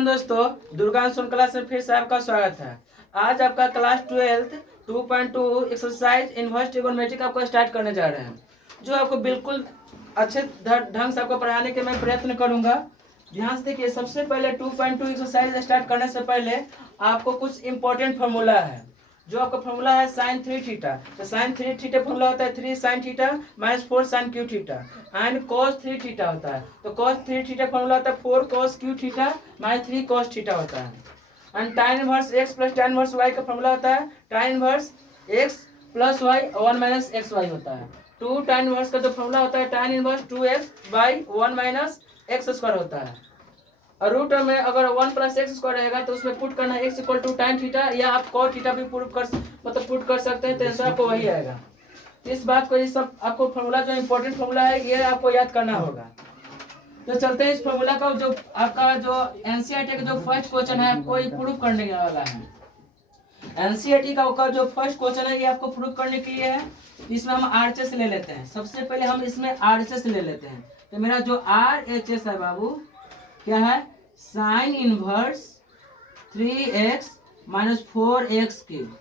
Welcome दोस्तों, दुर्गांशु class में फिर से आपका स्वागत है। आज आपका क्लास 12 2.2 एक्सरसाइज इनवर्स ट्रिगोनोमेट्री आपको स्टार्ट करने जा रहे हैं, जो आपको बिल्कुल अच्छे ढंग से आपको पढ़ाने के मैं प्रयत्न करूंगा। ध्यान से देखिए, सबसे पहले 2.2 एक्सरसाइज स्टार्ट करने से पहले आपको कुछ इंपॉर्टेंट फार्मूला है। जो आपका फार्मूला है साइन 3 थीटा, तो साइन 3 थीटा फार्मूला होता है 3 sine theta minus 4 sine cube theta, and cos 3 theta होता है। तो कॉस 3 थीटा फार्मूला होता है 4 cos cube theta minus 3 cos theta होता है। And tan inverse x plus tan inverse y का फार्मूला होता है tan inverse x plus y 1 minus x y होता है। 2 tan इनवर्स का जो फार्मूला होता है tan inverse 2x by 1 minus x square होता है। और रूट में अगर 1 प्लस एक्स स्क्वायर रहेगा तो उसमें पुट करना x equal to tan theta, या आप cos थीटा भी पुट कर सकते हैं, तो आंसर आपको वही आएगा। इस बात को, ये सब आपको फार्मूला जो इम्पोर्टेंट फार्मूला है ये आपको याद करना होगा। तो चलते हैं इस फार्मूला का, जो आपका जो एनसीईआरटी का जो फर्स्ट क्वेश्चन है आपको ये प्रूव करने वाला है। एनसीईआरटी का जो फर्स्ट क्वेश्चन है ये आपको प्रूव करने के लिए है। इसमें हम आरएचएस ले लेते हैं। सबसे पहले हम इसमें आरएचएस ले लेते हैं। तो मेरा जो आरएचएस है बाबू क्या है, sine inverse 3x minus 4x cube,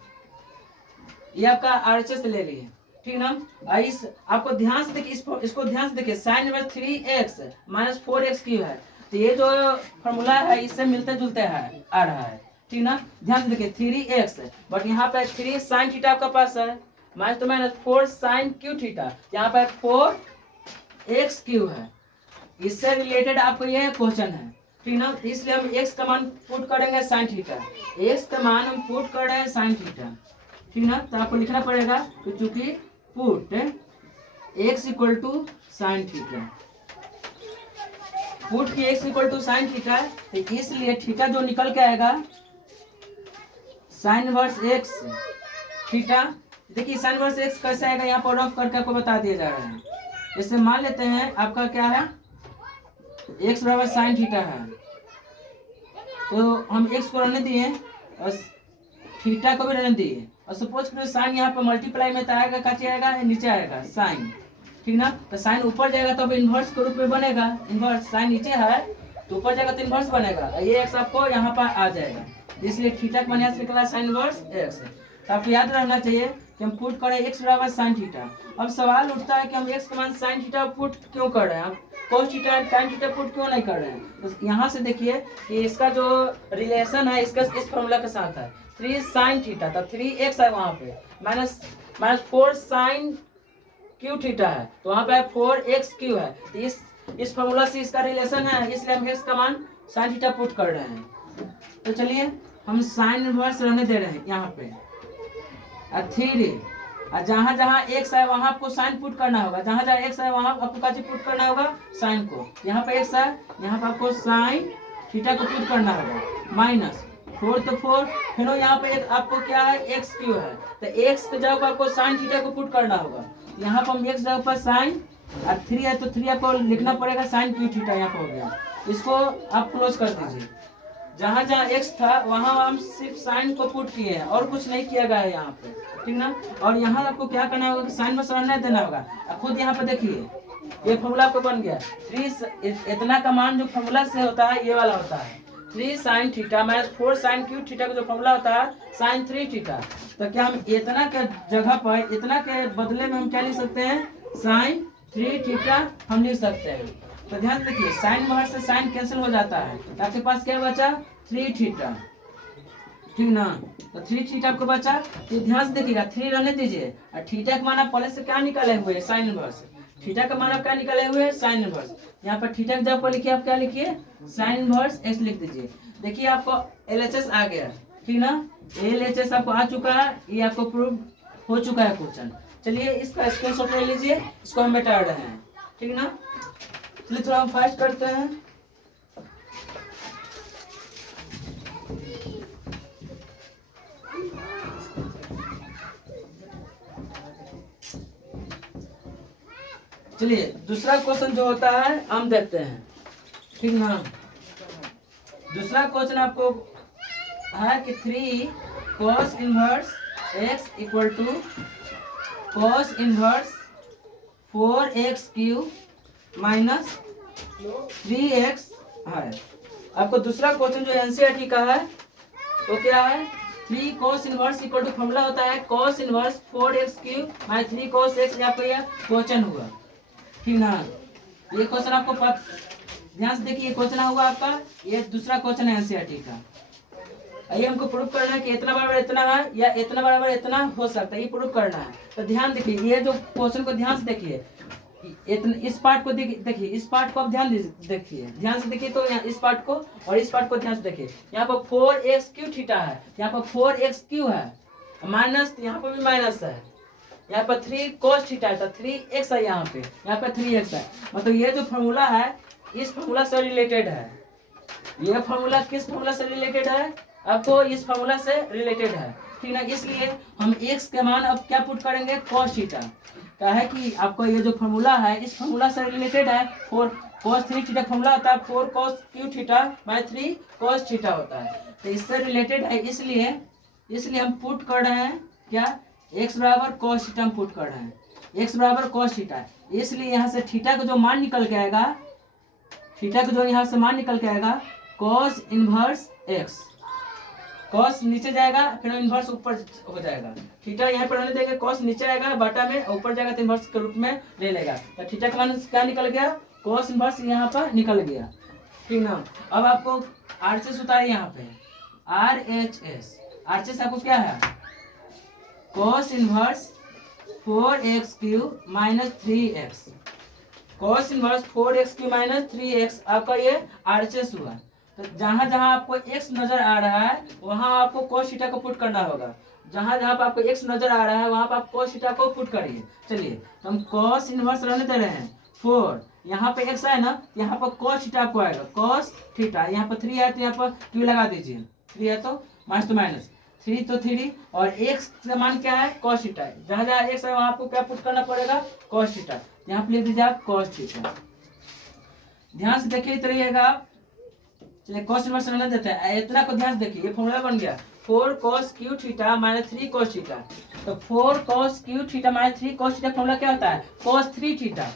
ये आपका आरएचएस ले लिए, ठीक ना। इस आपको ध्यान से देखिए, इसको ध्यान से देखिए, sine inverse 3x minus 4x cube है, तो ये जो फॉर्मूला है इससे मिलते जुलते है आ रहा है, ठीक ना। ध्यान से देखिए 3x, बट यहाँ पे 3 साइन थीटा आपका पास है, माइनस तो माइनस 4 साइन क्यू थीटा, यहाँ पे 4x क्यूब है। इससे रिलेटेड आपको ये क्वेश्चन है, ठीक ना। इसलिए हम x का मान पुट करेंगे साइन थीटा, x का मान हम पुट कर रहे हैं साइन थीटा, ठीक ना। तो आपको लिखना पड़ेगा तो चूंकि put x equal to sine theta, put की x equal to sine theta, तो इसलिए थीटा जो निकल के आएगा साइन इनवर्स x थीटा। देखिए साइन इनवर्स x कैसे आएगा, यहाँ पर रफ करके आपको बता दिया जा रहा है। जैसे मान लेते हैं आपका क्या है, x बराबर साइन थीटा है, तो हम x को रहने दिए और थीटा को भी रहने दिए, और सपोज करो साइन यहाँ पर मल्टीप्लाई में तो आएगा, काटे आएगा नीचे आएगा साइन, ठीक ना। तो साइन ऊपर जाएगा तो अब इन्वर्स के रूप में बनेगा, इन्वर्स साइन नीचे है तो ऊपर जाएगा तो इन्वर्स बनेगा, ये x आपको यहाँ पर आ जाएगा, इसलिए थीटा का मान यहाँ से निकला साइन इन्वर्स x। तो आपको याद रहना चाहिए कि हम पुट करें x बराबर साइन थीटा। अब सवाल उठता है कि हम x का मान साइन थीटा पुट क्यों कर रहे हैं, cos theta tan theta put क्यों नहीं कर रहे हैं। तो यहाँ से देखिए कि इसका जो रिलेशन है इसका इस फॉर्मूला के साथ है, 3 साइन थीटा था, 3x है वहाँ पे, माइनस 4 साइन क्यू थीटा है, तो वहाँ पे 4x क्यू है। तो इस फॉर्मूला से इसका रिलेशन है, इसलिए हम x का मान साइन थीटा पुट कर रहे हैं। तो चलिए हम साइन इनवर्स रहने दे रहे हैं यहाँ पे, 3, और जहाँ जहाँ x है वहाँ आपको साइन पुट करना होगा, जहाँ जहाँ x है वहाँ आपको क्या पुट करना होगा, साइन को। यहाँ पे x है, यहाँ पे आपको साइन थीटा को पुट करना होगा, माइनस 4 तो 4, फिर यहाँ पे एक आपको क्या है x क्यू है, तो x के जगह आपको साइन थीटा को पुट करना होगा। यहाँ पर हम x जगह पर साइन, और 3 है तो 3 आपको लिखना पड़ेगा साइन क्यू थीटा, यहाँ पर हो गया। इसको आप क्लोज कर दीजिए। जहाँ जहाँ x था वहाँ हम सिर्फ साइन को पुट किए हैं और कुछ नहीं किया गया है यहाँ पे, ठीक ना। और यहाँ आपको क्या करना होगा कि साइन में रहने देना होगा। खुद यहाँ पे देखिए ये फॉर्मूला आपको बन गया, 3 इतना का मान जो फॉर्मूला से होता है ये वाला होता है 3 sine theta minus 4 sine cube theta का जो फॉर्मूला होता है साइन 3 थीटा। तो क्या हम इतना के जगह पर, इतना के बदले में हम क्या लिख सकते हैं, साइन 3 थीटा हम लिख सकते हैं। तो ध्यान देखिए साइन बाहर से साइन कैंसिल हो जाता है, तो आपके पास क्या बचा, 3 थीटा, ठीक ना। तो 3 थीटा आपको बचा। तो ध्यान से देखिएगा 3 रहने दीजिए, और थीटा का मान आप पहले से क्या निकाले हुए, साइन इनवर्स। थीटा का मान आप क्या निकाले हुए, साइन इनवर्स। यहाँ पर थीटा की जगह पर लिखिए, आप क्या लिखिए, साइन इनवर्स x लिख दीजिए। देखिए आपको LHS आ गया, ठीक ना। LHS आपको आ चुका है, ये आपको प्रूव हो चुका है क्वेश्चन। चलिए इसका स्क्रीनशॉट ले लीजिए, इसको हम मिटा रहे हैं, ठीक ना। चलिए थोड़ा हम फास्ट करते हैं। चलिए दूसरा क्वेश्चन जो होता है हम देखते हैं, ठीक ना। दूसरा क्वेश्चन आपको है कि 3 cos inverse x equal to cos inverse 4x cube minus 3x है। आपको दूसरा क्वेश्चन जो एनसीईआरटी का है वो क्या है, 3 cos inverse equal to formula होता है cos inverse 4x³ minus 3 cos x। आपको यह क्वेश्चन हुआ, ठीक ना। ये क्वेश्चन आपको ध्यान से देखिए, ये क्वेश्चन होगा आपका, ये दूसरा क्वेश्चन है एनसीईआरटी का। ये हमको प्रूव करना है कि इतना बराबर इतना है या इतना बराबर इतना हो सकता है, ये प्रूव करना है। तो ध्यान देखिए, ये जो क्वेश्चन को ध्यान से देखिए, इतना इस पार्ट को देखिए, इस पार्ट को आप ध्यान देखिए, ध्यान से देखिए। तो यहाँ इस पार्ट को और इस पार्ट को ध्यान से देखिए। यहाँ पर 4x³ थीटा है, यहाँ पर 4x³ है, माइनस यहाँ पर भी माइनस है, यहाँ पर 3 cos थीटा है, तो 3x है, यहाँ पर 3x है। मतलब ये जो फॉर्मूला है इस फॉर्मूला से रिलेटेड है। ये फॉर्मूला किस फॉर्मूला से रिलेटेड है, आपको इस फॉर्मूला से रिलेटेड है, ठीक ना। इसलिए हम x के मान अब क्या पुट करेंगे, cos थीटा। क्या है कि आपको ये जो फॉर्मूला है इस फॉर्मूला से रिलेटेड है। 4 cos 3 थीटा फॉर्मूला होता है 4 cos³ theta minus 3 cos theta होता है, तो इससे रिलेटेड है। इसलिए हम पुट कर रहे हैं क्या, x बराबर cos थीटा हम पुट कर रहे हैं, x बराबर cos थीटा। इसलिए यहाँ से थीटा का जो मान निकल के आएगा, थीटा का जो यहाँ से मान निकल के आएगा cos इनवर्स x। cos नीचे जाएगा फिर इनवर्स ऊपर हो जाएगा, थीटा यहाँ पर रहने देंगे, cos नीचे आएगा बाटा में, ऊपर जाएगा तो इनवर्स के रूप में ले लेगा। तो थीटा का मान क्या निकल गया, cos इनवर्स यहाँ पर निकल गया, ठीक ना। अब आपको RHS उतारे यहाँ पे, RHS आपको क्या है, cos inverse 4x³ minus 3x, cos inverse 4x³ minus 3x आपका ये RHS हुआ। तो जहां जहां आपको x नजर आ रहा है वहां आपको cos थीटा को पुट करना होगा, जहां जहां पर आपको x नजर आ रहा है वहां पर आप cos थीटा को पुट करिए। चलिए तो हम cos इनवर्स रहने दे रहे हैं 4, यहाँ पे x है ना, यहाँ पर cos थीटा आपको आएगा, cos थीटा। यहाँ पर 3 है तो यहाँ पर 2 लगा दीजिए, 3 है तो माइनस तो माइनस, 3 तो 3, और x का मान क्या है, cos थीटा है। जहां जहां x है वहां आपको क्या पुट करना पड़ेगा, cos थीटा। यहाँ पे लिख दीजिए आप cos थीटा। ध्यान से देखिए रहिएगा आप। चलिए cos इनवर्स रहने देते हैं, इतना को ध्यान से देखिए, ये फॉर्मूला बन गया 4 cos³ theta minus 3 cos theta. तो 4 cos³ theta minus 3 cos theta formula क्या होता है, cos 3 theta.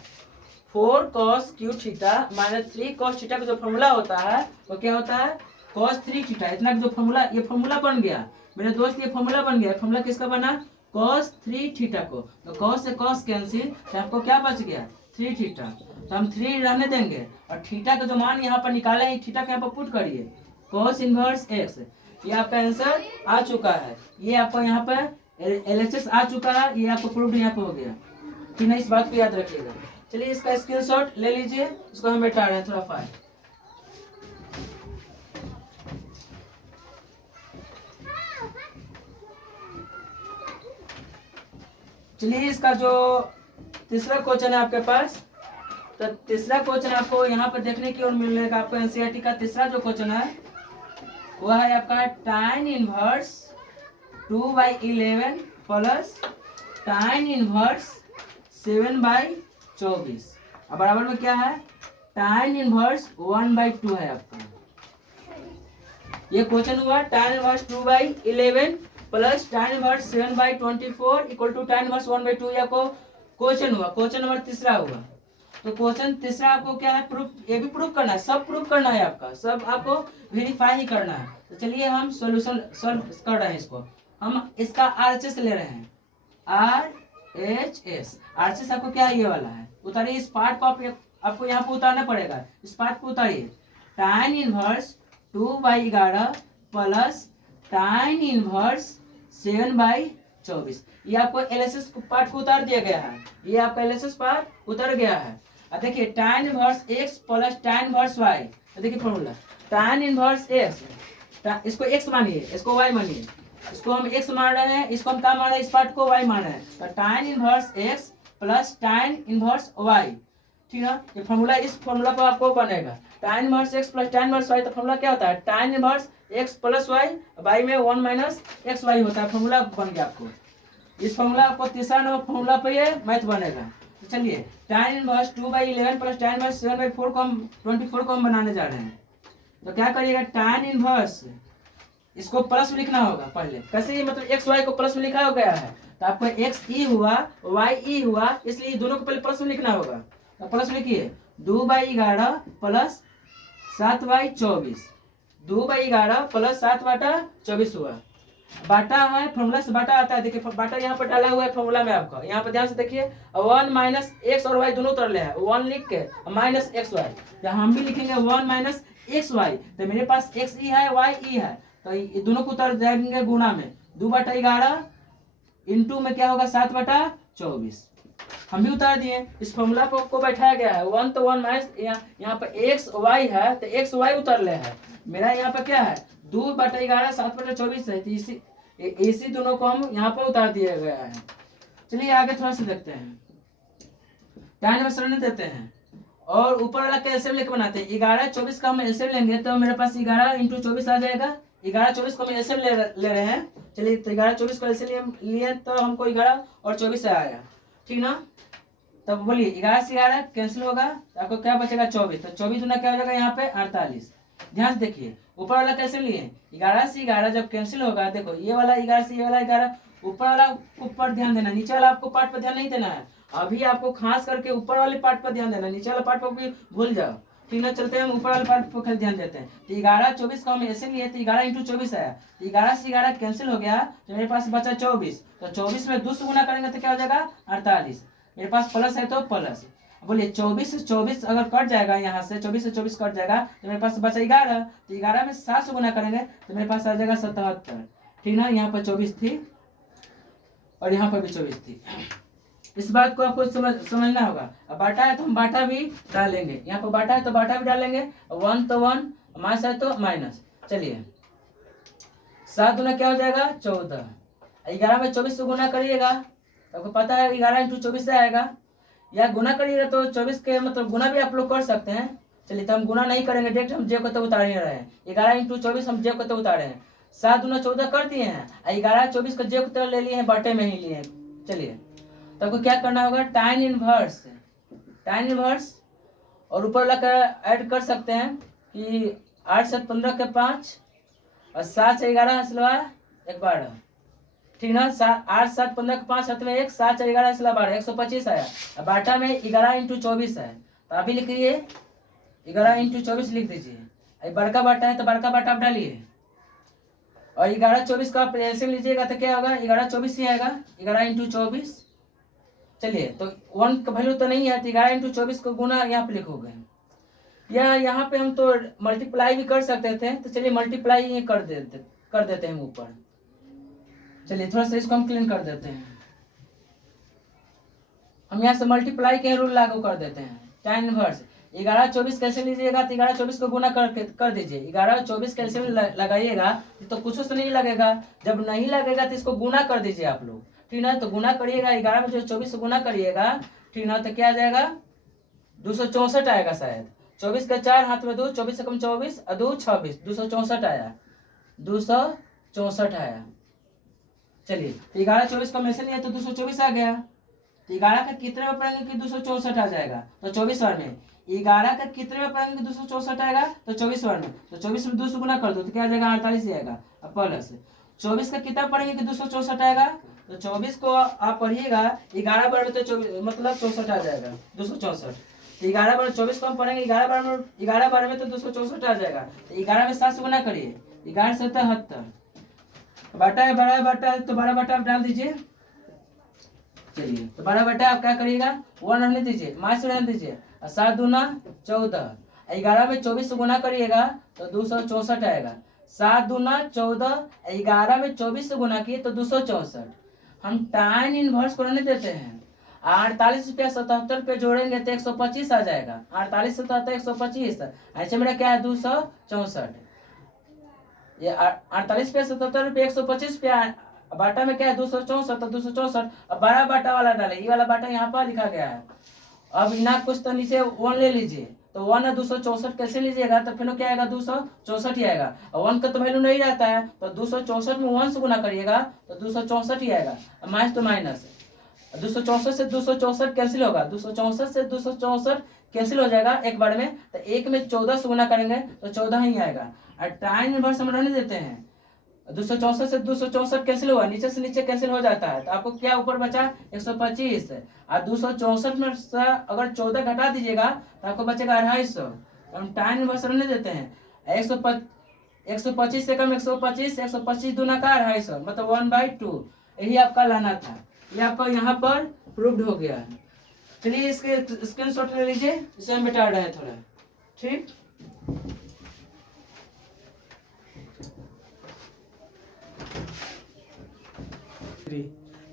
4 cos³ theta minus 3 cos theta का जो फॉर्मूला होता है वो क्या होता है, cos 3 थीटा। इतना जो फॉर्मूला, ये फॉर्मूला बन गया मेरे दोस्त, ये फॉर्मूला बन गया। फॉर्मूला किसका बना, cos 3 थीटा को। तो cos से cos कैंसिल, तो आपको क्या बच गया, 3 थीटा। तो हम 3 रहने देंगे, और थीटा का जो मान यहाँ पर निकाले हैं थीटा के यहाँ पर पुट करिए, cos इनवर्स x। ये आपका आंसर आ चुका है, ये आपको यहाँ पर LHS आ चुका है, ये आपको प्रूफ यहाँ पे हो गया, ठीक है। इस बात को याद रखिएगा। चलिए इसका स्क्रीनशॉट ले लीजिए, इसको हम बैठा रहे हैं थोड़ा फाइल। चलिए इसका जो तीसरा क्वेश्चन है आपके पास, तो तीसरा क्वेश्चन आपको यहाँ पर देखने की ओर मिलेगा। आपको एनसीईआरटी का तीसरा जो क्वेश्चन है वो है आपका tan inverse 2/11 plus tan inverse 7/24। अब बराबर में क्या है, tan इनवर्स 1/2 है आपका। ये क्वेश्चन हुआ tan inverse 2/11 plus tan inverse 7/24 equal to tan inverse 1/2। ये आपको क्वेश्चन हुआ, क्वेश्चन नंबर तीसरा हुआ। तो क्वेश्चन तीसरा आपको क्या है, प्रूफ, ये भी प्रूफ करना है, सब प्रूफ करना है आपका, सब आपको वेरीफाई ही करना है। तो चलिए हम सॉल्यूशन सॉल्व कर रहे हैं इसको। हम इसका RHS ले रहे हैं, RHS आपको क्या है, ये वाला है। उतारिए इस पार्ट को, आपको यहाँ पे उतारना पड़ेगा, इस पार्ट को उतारिए। tan inverse 2/11 plus tan inverse 7/24। ये आपको LHS पार्ट को उतार दिया गया है, ये आपका LHS पार्ट उतर गया है। अब देखिए tan inverse x plus tan inverse y। तो देखिए फॉर्मूला tan इनवर्स x, इसको x मानिए, इसको y मानिए, इसको हम x मान रहे हैं, इसको हम क्या मान रहे हैं, इस पार्ट को y मान रहे हैं। तो tan inverse x plus tan inverse y, ठीक है। ये फॉर्मूला, इस फॉर्मूला पर आपको बनेगा tan inverse x plus tan inverse y। तो फॉर्मूला क्या होता है, tan inverse x plus y में 1 माइनस xy होता है। फॉर्मूला बन गया आपको। इस फॉर्मूला आपको तीसरा नंबर फॉर्मूला पे ये मैथ बनेगा। तो चलिए tan inverse 2/11 plus tan inverse 7/4 को हम 24 को हम बनाने जा रहे हैं। तो क्या करिएगा, tan इनवर्स, इसको प्लस में लिखना होगा पहले। कैसे, ये मतलब एक्स वाई को प्लस में लिखा हो गया है, तो आपको एक्स ई हुआ वाई ई हुआ, इसलिए दोनों को पहले प्लस में लिखना होगा। तो प्लस में लिखिए 2/11 प्लस 7/24, 2/11 प्लस 7/24 हुआ। बाटा है, फॉर्मूला से बाटा आता है। देखिए बाटा यहाँ पर डाला हुआ है फॉर्मूला में आपका, यहाँ पर ध्यान से देखिए। 1 माइनस एक्स और वाई दोनों तरह ले है, 1 लिख के माइनस एक्स वाई, तो हम भी लिखेंगे 1 माइनस एक्स वाई। तो मेरे पास एक्स ई है, वाई ई है, तो ये दोनों को उतर जाएंगे गुणा में। 2/11 इंटू में क्या होगा 7/24, हम भी उतार दिए। इस फॉर्मूला को बैठाया गया है 1 तो 1 माइनस यहाँ पर एक्स वाई है, तो एक्स वाई उतर ले है। मेरा यहाँ पर क्या है 2/11 7/24 है, तो इसी दोनों को हम यहाँ पर उतार दिया गया है। चलिए आगे थोड़ा सा देखते हैं, tan इनवर्स रहने देते हैं और ऊपर वाला का एलसीएम लेके बनाते हैं। 11 24 का हम एलसीएम लेंगे तो मेरे पास 11 × 24 आ जाएगा। 11 24 को हम एलसीएम ले रहे हैं। चलिए तो 11 24 को एलसीएम लिए तो हमको 11 और 24 आया, ठीक ना। तब बोलिए 11 से 11 कैंसिल होगा तो आपको क्या बचेगा 24, तो 24 दूना क्या हो जाएगा यहाँ पे 48। ध्यान से देखिए ऊपर वाला कैसे लिए 11 से 11 जब कैंसिल होगा, देखो ये वाला 11 से ये वाला 11, ऊपर वाला ऊपर ध्यान देना, नीचे वाला आपको पार्ट पर ध्यान नहीं देना है। अभी आपको खास करके ऊपर वाले पार्ट पर ध्यान देना, नीचे वाला पार्ट पर भी भूल जाओ, ठीक ना। चलते हैं हम ऊपर वाले पार्ट पर ध्यान देते हैं। तो 11 24 को हम ऐसे लिए तो 11 × 24 आया, तो 11 से 11 कैंसिल हो गया तो मेरे पास बचा 24, तो 24 में 2 से गुना करेंगे तो क्या हो जाएगा 48। मेरे पास प्लस है तो प्लस, बोलिए 24 से 24 अगर कट जाएगा, यहाँ से 24 से 24 कट जाएगा तो मेरे पास बचा 11, तो 11 में 7 से गुना करेंगे तो मेरे पास आ जाएगा 77, ठीक ना। यहाँ पर 24 थी और यहाँ पर भी 24 थी। इस बात को आपको समझना होगा। अब बाटा है तो हम बाटा भी डालेंगे, यहाँ पर बाटा है तो बाटा भी डालेंगे, 1 तो 1, माइनस है तो माइनस। चलिए 7 दूना क्या हो जाएगा 14, 11 में 24 से गुना करिएगा तो आपको पता है 11 × 24 से आएगा, या गुना करिएगा तो 24 के मतलब गुना भी आप लोग कर सकते हैं। चलिए तो हम गुना नहीं करेंगे, डायरेक्ट हम जेब को तो उतार ही रहे हैं। 11 × 24 हम जेब को तो उतारे हैं, 7 दूना 14 कर दिए हैं, 11 24 का जेब को तो ले लिए हैं, बाटे में ही लिए हैं। चलिए तो आपको क्या करना होगा tan इनवर्स और ऊपर वाला का ऐड कर सकते हैं कि 8 7 15 के 5 और 7 से 11 हंसलवा 12, ठीक ना। 8 7 15 के 5 हाथ में 1, 7 4 11 हंसला 12, 125 आया। अब बाटा में 11 × 24 है तो अभी लिखिए 11 × 24 लिख दीजिए। बड़का बाटा है तो बड़का बाटा आप डालिए और 11 24 का आप एलसीएम लीजिएगा तो क्या होगा 11 24 ही आएगा, 11 × 24। चलिए तो 1 का वैल्यू तो नहीं है तो 11 × 24 को गुना यहाँ पे लिखोगे, या यहाँ पे हम तो मल्टीप्लाई भी कर सकते थे, तो चलिए मल्टीप्लाई कर देते हैं ऊपर। चलिए थोड़ा सा इसको हम क्लीन कर देते हैं, हम यहाँ से मल्टीप्लाई के रूल लागू कर देते हैं। tan इनवर्स 11 24 कैसे लीजिएगा तो 11 24 को गुना कर दीजिए। 11 24 कैसे लगाइएगा तो कुछ से नहीं लगेगा, जब नहीं लगेगा तो इसको गुना कर दीजिए आप लोग, ठीक ना। तो गुना करिएगा 11 में जो 24 से गुना करिएगा, ठीक ना, तो क्या आ जाएगा 264 आएगा शायद। 24 का 4 हाथ में 2, 24 से कम 24 और 2 26, 264 आया, 264 आया। चलिए तो 11 24 का मैसेज नहीं है तो 224 आ गया। तो 11 का कितने में पढ़ेंगे कि 264 आ जाएगा तो 24 बार में। 11 का कितने में पढ़ेंगे कि 264 आएगा तो 24 बार में, तो 24 में 2 से गुना कर दो तो क्या आ जाएगा 48 आएगा। अब प्लस 24 का कितना पढ़ेंगे कि 264 आएगा, तो 24 को आप पढ़िएगा 11 बार में तो 24 मतलब 64 आ जाएगा 264। तो 11 बार 24 को हम पढ़ेंगे 11 बार में तो 264 आ जाएगा। तो 11 में 7 से गुना करिए, 11 से 73, बाटा है बड़ा बाटा है तो बड़ा बाटा आप डाल दीजिए। चलिए तो बड़ा बाटा आप क्या करिएगा 1 रहने दीजिए, माइनस रहने दीजिए, 7 दूना 14, 11 में 24 से गुना करिएगा तो 264 आएगा। 7 दूना 14, 11 में 24 से गुना किए तो 264। हम tan इनवर्स को रहने देते हैं, 48 रुपया 77 पे जोड़ेंगे तो 125 आ जाएगा। 48 77 125, ऐसे मेरा क्या है 264। ये 48 पे 77 रुपये 125 पे बाटा में क्या है 264, तो 264 अब बड़ा बाटा वाला डाले, ये वाला बाटा यहाँ पर लिखा गया है। अब ना कुछ तो नीचे 1 ले लीजिए, तो 1 है 264 कैसे लीजिएगा तो फिर क्या आएगा 264 ही आएगा। और 1 का तो वैल्यू नहीं रहता है तो 264 में 1 से गुना करिएगा तो 264 ही आएगा। माइनस तो माइनस 264 से 264 कैंसिल होगा, 264 से 264 कैंसिल हो जाएगा एक बार में, तो 1 में 14 से गुना करेंगे तो 14 ही आएगा। और tan इनवर्स हम रहने देते हैं, 264 से 264 कैंसिल हुआ, नीचे से नीचे कैंसिल हो जाता है, तो आपको क्या ऊपर बचा 125। और 264 में से अगर 14 घटा दीजिएगा तो आपको बचेगा 250। हम tan इनवर्स रहने देते हैं। 125 से कम 125, 125 दूना का 250, मतलब 1/2। यही आपका लाना था, ये आपका यहाँ पर प्रूव्ड हो गया है। चलिए इसके स्क्रीनशॉट ले लीजिए, इसे हम मिटा रहे हैं थोड़ा, ठीक।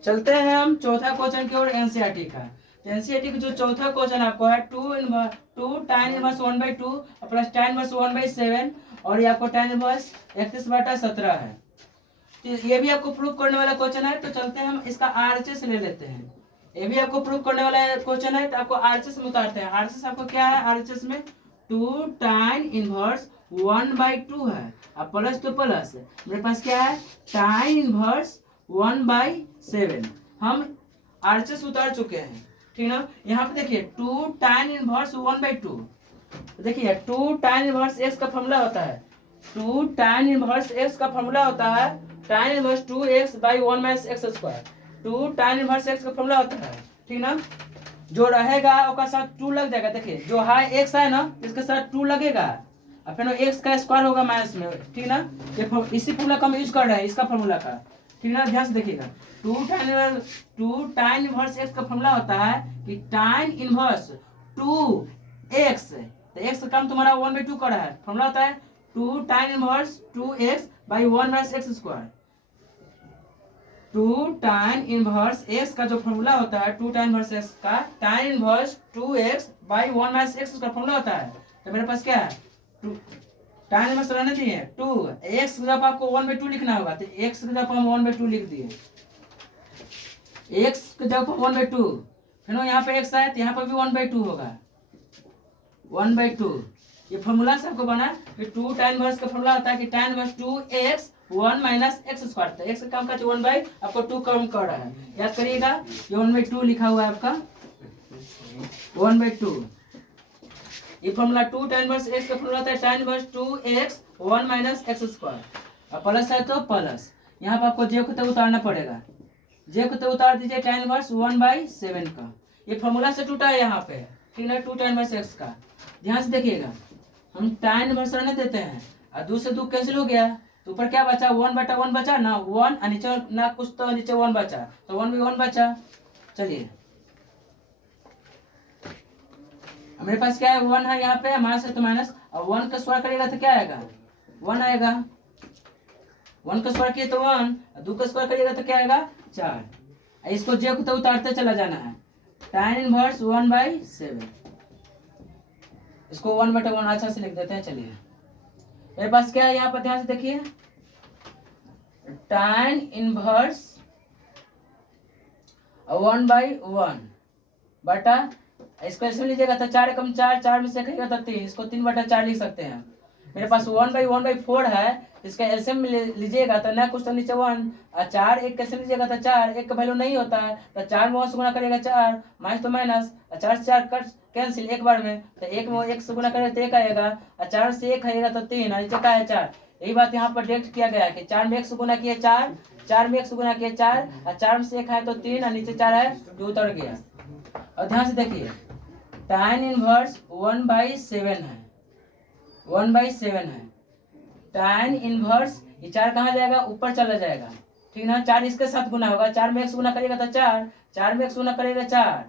चलते हैं हम चौथा क्वेश्चन की ओर, एनसीईआरटी का। एनसीईआरटी का जो चौथा क्वेश्चन आपको है 2 tan inverse 1/2 plus tan inverse 1/7, और ये आपको tan इनवर्स 31/17 है। तो ये भी आपको प्रूव करने वाला क्वेश्चन है। तो चलते हैं हम इसका आरएचएस ले लेते हैं। ये भी आपको प्रूव करने वाला क्वेश्चन है, तो आपको आरएचएस में उतारते हैं। आरएचएस आपको क्या है, आरएचएस में 2 tan इनवर्स 1/2 है, अब प्लस तो प्लस मेरे पास क्या है, tan इनवर्स 1/7। हम आरएचएस उतार चुके हैं, ठीक ना। यहाँ पे देखिए 2 tan इनवर्स 1/2, देखिए 2 tan इनवर्स x का फॉर्मूला होता है, 2 tan इनवर्स x का फॉर्मूला होता है tan inverse 2x/1 - x²। 2 tan inverse x का फॉर्मूला होता है, ठीक ना। जो रहेगा उसका साथ 2 लग जाएगा, देखिए जो हाई x है ना, इसके साथ 2 लगेगा, और फिर x का स्क्वायर होगा माइनस में, ठीक ना। ये इसी फॉर्मूला का हम यूज कर रहे हैं, इसका फॉर्मूला का, ठीक ना। ध्यान से देखिएगा, 2 tan इनवर्स x का फॉर्मूला होता है कि tan इनवर्स 2x, तो x का काम तुम्हारा 1/2 का रहा है, फॉर्मूला होता है 2 tan inverse 2x/1 - x²। 2 tan inverse x का जो फॉर्मूला होता है, 2 tan इनवर्स x का tan inverse 2x/1 - x² formula होता है। तो मेरे पास क्या है, 2 tan इनवर्स रहने दिए 2, x जब आपको 1/2 लिखना होगा, तो x की जगह हम 1/2 लिख दिए, x की जगह 1/2, फिर यहाँ पे x है तो यहाँ पर भी 1/2 होगा, 1/2। ये फॉर्मूला से आपको बना कि 2 tan इनवर्स का फॉर्मूला होता है कि tan इनवर्स 2x/1 - x²। तो x का काम का 1 आपको 2 कम कर रहा है, याद करिएगा, ये 1/2 लिखा हुआ है आपका, 1/2। ये फॉर्मूला 2 tan इनवर्स x का फॉर्मूला होता है tan इनवर्स 2x/1 - x², और प्लस है तो प्लस। यहाँ पर आपको जे को उतारना पड़ेगा, जे को उतार दीजिए tan इनवर्स 1/7 का। ये फॉर्मूला से टूटा है यहाँ पे, ठीक है, 2 tan इनवर्स x का। ध्यान से देखिएगा, हम tan इनवर्स रहने देते हैं, और 2 से 2 कैंसिल हो गया, तो ऊपर क्या बचा, 1/1 बचा ना, 1, और नीचे ना कुछ, तो नीचे 1 बचा, तो 1 भी 1 बचा। चलिए मेरे पास क्या है, 1 है यहाँ पे, माइनस है तो माइनस, और 1 का स्क्वायर करेगा तो क्या आएगा, 1 आएगा, 1 का स्क्वायर किए तो 1, 2 का स्क्वायर करिएगा तो क्या आएगा, 4। इसको जे को तो उतारते चला जाना है, tan इनवर्स 1/7, इसको 1/1 अच्छा से लिख देते हैं। चलिए मेरे पास क्या है यहाँ पर, ध्यान से देखिए, tan इनवर्स 1/1 बटा, इसको ऐसे लीजिएगा तो 4 कम 4, 4 में से कहिएगा तो 3, इसको 3/4 लिख सकते हैं। मेरे पास 1/1/4 है, इसका एलसीएम में लीजिएगा तो ना कुछ तो नीचे 1, और 4 एक कैसे लीजिएगा तो 4, एक का वैल्यू नहीं होता है, तो 4 में 1 से गुना करेगा 4, माइनस तो माइनस, 4 से 4 कट कैंसिल एक बार में, तो 1 में 1 से गुना करेगा तो 1 आएगा, और 4 से 1 आएगा तो 3, और नीचे का है 4। यही बात यहाँ पर डायरेक्ट किया गया है कि 4 में 1 से गुना किए 4, 4 में 1 से गुना किए 4, और 4 में से 1 है तो 3, और नीचे 4 है जो उतर गया। और ध्यान से देखिए, tan इनवर्स 1/7 है, 1/7 है, tan इनवर्स, ये 4 कहाँ जाएगा, ऊपर चला जाएगा, ठीक ना। 4 इसके साथ गुना होगा, 4 में 1 गुना करेगा तो 4, 4 में 1 गुना करेगा 4,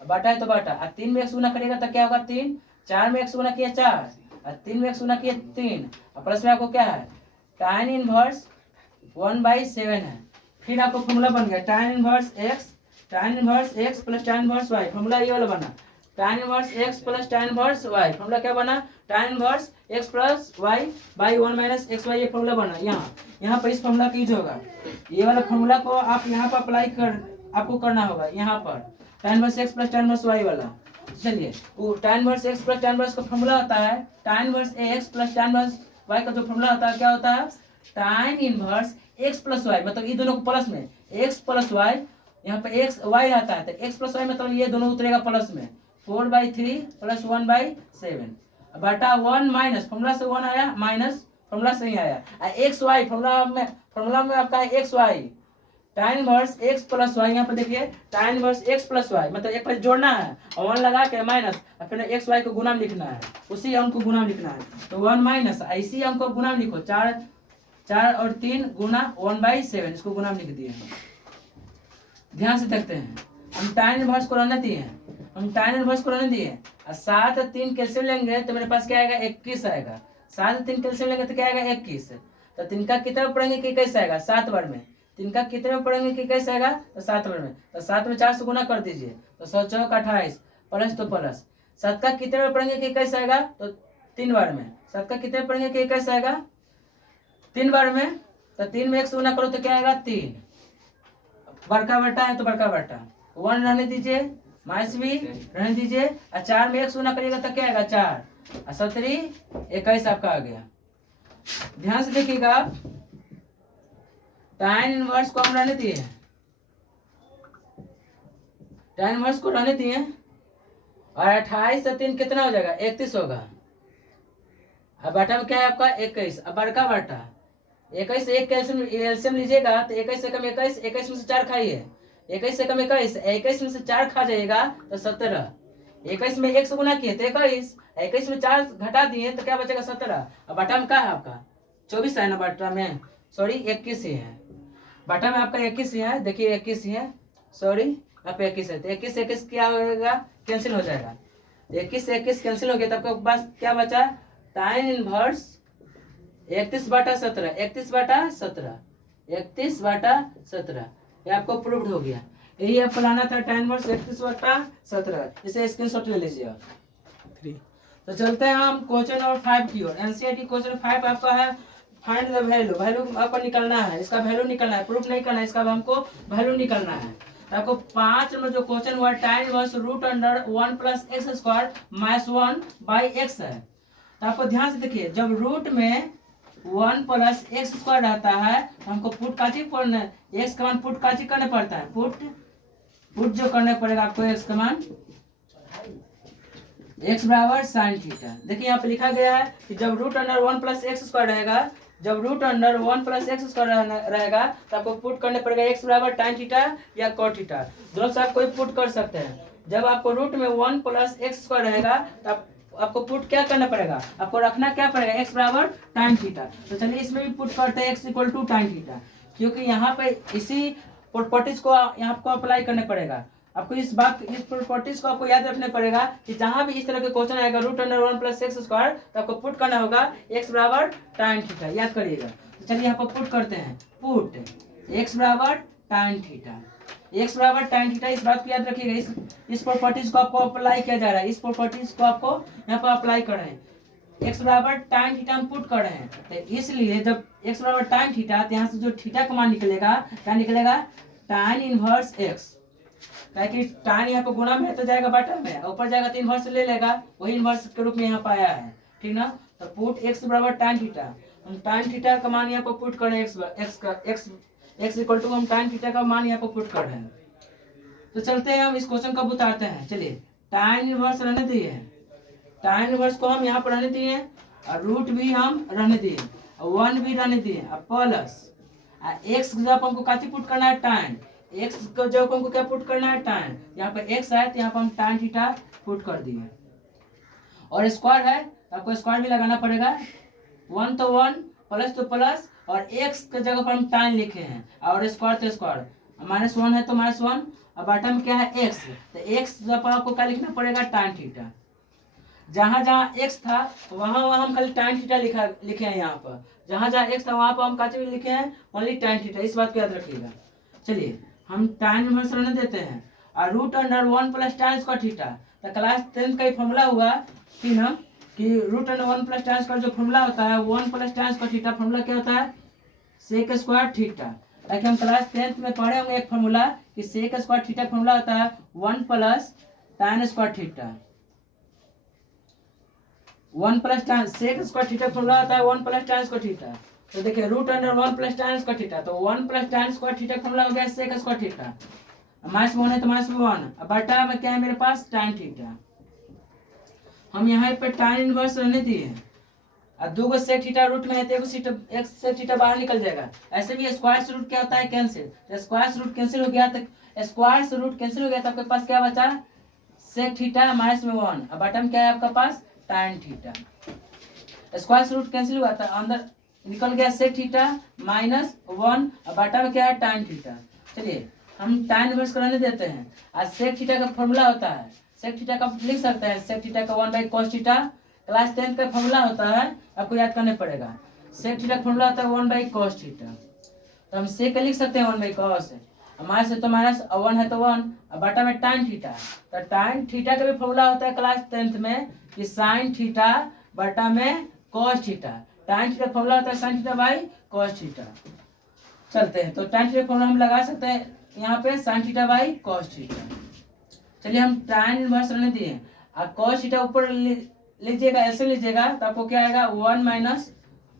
बाटा है तो बाटा, और 3 में 1 गुना करेगा तो क्या होगा 3, 4 में 1 गुना किया 4, और 3 में 1 गुना किया 3, और प्लस में आपको क्या है, tan इनवर्स 1/7 है। फिर आपको फॉर्मूला बन गया tan inverse x plus tan inverse y, formula ये वाला बना, tan inverse x plus tan inverse y, formula क्या बना, tan inverse x plus y/1 - xy, ये फॉर्मूला बना। यहाँ पर इस फॉर्मूला का यूज होगा, ये वाला फॉर्मूला को आप यहाँ पर अप्लाई आपको करना होगा, यहाँ पर tan inverse x plus tan inverse y वाला। चलिए वो tan inverse x plus tan inverse का फॉर्मूला होता है, tan inverse x plus tan inverse y का जो फॉर्मूला होता है क्या होता है, tan inverse x plus y, मतलब ये दोनों को प्लस में, x प्लस y, यहाँ पे x y आता है, तो x प्लस y मतलब ये दोनों उतरेगा प्लस में, 4/3 प्लस 1/7 बटा 1 माइनस, फॉर्मूला से 1 आया, माइनस फॉर्मूला से ही आया, x y फॉर्मूला में आपका है x y, tan inverse x plus y, यहाँ पे देखिए tan inverse x plus y, मतलब एक पर जोड़ना है और 1 लगा के माइनस और फिर एक्स वाई को गुना में लिखना है, उसी अंक को गुना में लिखना है। तो 1 माइनस इसी अंक को गुना में लिखो, 4 और 3 गुना 1/7, इसको गुना में लिख दिए। ध्यान से देखते हैं, हम tan इनवर्स को रहने दिए, हम tan इनवर्स को रहने दिए और 7 और 3 कैसे लेंगे तो मेरे पास क्या आएगा 21 आएगा। 7 और 3 कैसे लेंगे तो क्या आएगा 21। तो 3 का कितना पढ़ेंगे कि कैसे आएगा 7 बार में, 3 का कितने में पढ़ेंगे कि कैसे आएगा तो 7 बार में। तो 7 में 4 से गुना कर दीजिए तो 7 चौक 28 प्लस तो प्लस। 7 का कितने में पढ़ेंगे कि कैसे आएगा तो 3 बार में। 7 का कितने में पढ़ेंगे कि कैसे आएगा 3 बार में। तो 3 में 1 से गुना करो तो क्या आएगा 3, बड़का बटा है तो बड़का बटा 1 रहने दीजिए, माइनस भी रहने दीजिए और 4 में 1 से गुना करिएगा तो क्या आएगा 4 और 7 21 आपका आ गया। ध्यान से देखिएगा आप, tan इनवर्स को हम रहने दिए, tan इनवर्स को रहने दिए और 28 से 3 कितना हो जाएगा 31 होगा। अब बटा में क्या है आपका 21, अब बड़का बटा 21 से 1 एलसीएम लीजिएगा तो 21 से कम 21, 21 में से 4 खाइए, 21 से कम 21, 21 में से 4 खा जाइएगा तो 17। 21 में 1 से गुना किए तो 21, 21 में 4 घटा दिए तो क्या बचेगा 17। अब बटा में क्या है आपका 24 है ना, बटा में सॉरी 21 ही है, बटा में आपका 21 ही है, देखिए 21 ही है, सॉरी यहाँ पे 21 है। तो 21 से 21 क्या होगा कैंसिल हो जाएगा, 21 से 21 कैंसिल हो गया तो आपके पास क्या बचा tan इनवर्स 31/17, 31/17, 31/17, ये आपको प्रूव्ड हो गया। यही आपको लाना था tan इनवर्स 31/17, इसे स्क्रीनशॉट ले लीजिए आप। तो चलते हैं हम क्वेश्चन नंबर 5 की ओर। एनसीईआरटी क्वेश्चन 5 आपका है फाइंड द वैल्यू, वैल्यू आपको निकालना है, इसका वैल्यू निकालना है, प्रूफ नहीं करना है, इसका हमको वैल्यू निकालना है। तो आपको 5 में जो क्वेश्चन हुआ tan इनवर्स √1 + x² - 1/x है। तो आपको ध्यान से देखिए, जब रूट में 1 + x² रहता है तो हमको पुट काची करना है, x का मान पुट काची करना पड़ता है, पुट जो करना पड़ेगा आपको x का मान x बराबर sin थीटा। देखिए यहाँ पे लिखा गया है कि जब √1 + x² रहेगा, जब √1 + x² रहेगा तो आपको पुट करने पड़ेगा x बराबर tan थीटा या cot थीटा, दोनों से आप कोई पुट कर सकते हैं। जब आपको रूट में 1 + x² रहेगा तब आपको पुट क्या करना पड़ेगा, आपको रखना क्या पड़ेगा x बराबर tan थीटा। तो चलिए इसमें भी पुट करते हैं x = tan थीटा, क्योंकि यहाँ पे इसी प्रॉपर्टीज को यहाँ आपको अप्लाई करने पड़ेगा। आपको इस प्रॉपर्टीज को आपको याद रखना पड़ेगा कि जहां भी इस तरह के क्वेश्चन आएगा √1 + x² तो आपको पुट करना होगा x बराबर tan थीटा, याद करिएगा। तो चलिए यहाँ पर पुट करते हैं, पुट x बराबर tan थीटा, x बराबर tan थीटा, इस बात को याद रखिएगा। इस प्रॉपर्टीज को आपको अप्लाई किया जा रहा है, इस प्रॉपर्टीज को आपको यहाँ पर अप्लाई कर रहे हैं। x बराबर tan थीटा हम पुट कर रहे हैं, तो इसलिए जब x बराबर tan थीटा तो यहाँ से जो थीटा का मान निकलेगा क्या निकलेगा tan इनवर्स x, ताकि tan यहाँ पे गुना में तो जाएगा बटा में, ऊपर जाएगा तो इनवर्स ले लेगा, वही इनवर्स के रूप में यहाँ पे आया है, ठीक ना। तो पुट x बराबर tan थीटा, हम tan थीटा का मान यहाँ पे पुट कर रहे हैं, x = हम tan थीटा का मान यहाँ पे पुट कर रहे हैं। तो चलते हैं हम इस क्वेश्चन को उतारते हैं। चलिए tan इनवर्स रहने दिए, tan इनवर्स को हम यहाँ पर रहने दिए और रूट भी हम रहने दिए और 1 भी रहने दिए और प्लस x जब हमको काची पुट करना है tan, x को जब हमको क्या पुट करना है tan, यहाँ पर x है तो यहाँ पर हम tan थीटा पुट कर दिए और स्क्वायर है तो आपको स्क्वायर भी लगाना पड़ेगा, 1 तो 1 प्लस तो प्लस और x के जगह पर हम tan लिखे हैं और स्क्वायर तो स्क्वायर, -1 है तो -1 और बटा में क्या है x, तो x जब आपको क्या लिखना पड़ेगा tan थीटा। जहाँ जहाँ x था वहाँ हम खाली tan थीटा लिखे हैं, यहाँ पर जहाँ जहाँ x था वहाँ पर हम काची लिखे हैं ओनली tan थीटा, इस बात को याद रखिएगा। चलिए हम tan इनवर्स रहने देते हैं और √1 + tan² थीटा, तो क्लास 10 का ही फॉर्मूला हुआ कि ना कि √1 + tan² जो फॉर्मूला होता है 1 + tan² थीटा, फॉर्मूला क्या होता है sec² थीटा, ताकि हम क्लास 10th में पढ़े होंगे एक फॉर्मूला कि sec² थीटा फॉर्मूला होता है 1 + tan² theta, 1 + tan sec² theta formula होता है 1 + tan² थीटा। तो देखिए √1 + tan² थीटा, तो 1 + tan² थीटा फॉर्मूला हो गया sec² थीटा, -1 है तो -1 अब बटा में क्या है मेरे पास tan थीटा। हम यहाँ पे tan इनवर्स रहने दिए और 2 को सेक थीटा रूट में है तो एक सेक थीटा बाहर निकल जाएगा। ऐसे भी स्क्वायर से रूट क्या होता है, कैंसिल। तो स्क्वायर से रूट कैंसिल हो गया, तो स्क्वायर से रूट कैंसिल हो गया तो आपके पास क्या बचा, सेक थीटा माइनस में 1 और बॉटम क्या है आपका पास, tan थीटा। स्क्वायर से रूट कैंसिल हुआ था, अंदर निकल गया सेक थीटा माइनस 1 और बॉटम में क्या है, tan थीटा। चलिए हम tan इनवर्स कराने देते हैं। आज सेक थीटा का फॉर्मूला होता है, सेक थीटा का लिख सकते हैं, सेक थीटा का 1/cos थीटा। क्लास 10 का फॉर्मूला होता है, आपको याद करने पड़ेगा। सेक थीटा का फॉर्मूला होता है 1/cos थीटा, तो हम सेक का लिख सकते हैं 1/cos। हमारे से तो माइनस 1 है तो 1 और बटा में tan थीटा। तो tan थीटा का भी फॉर्मूला होता है क्लास 10th में कि sin थीटा बटा में cos theta. tan theta formula होता है sin theta by cos theta. चलते हैं तो tan थीटा फॉर्मूला हम लगा सकते हैं यहाँ पे sin theta by cos theta. चलिए हम tan इनवर्स रहने दिए और cos थीटा ऊपर लीजिएगा, ऐसे लीजिएगा तो आपको क्या आएगा, 1 minus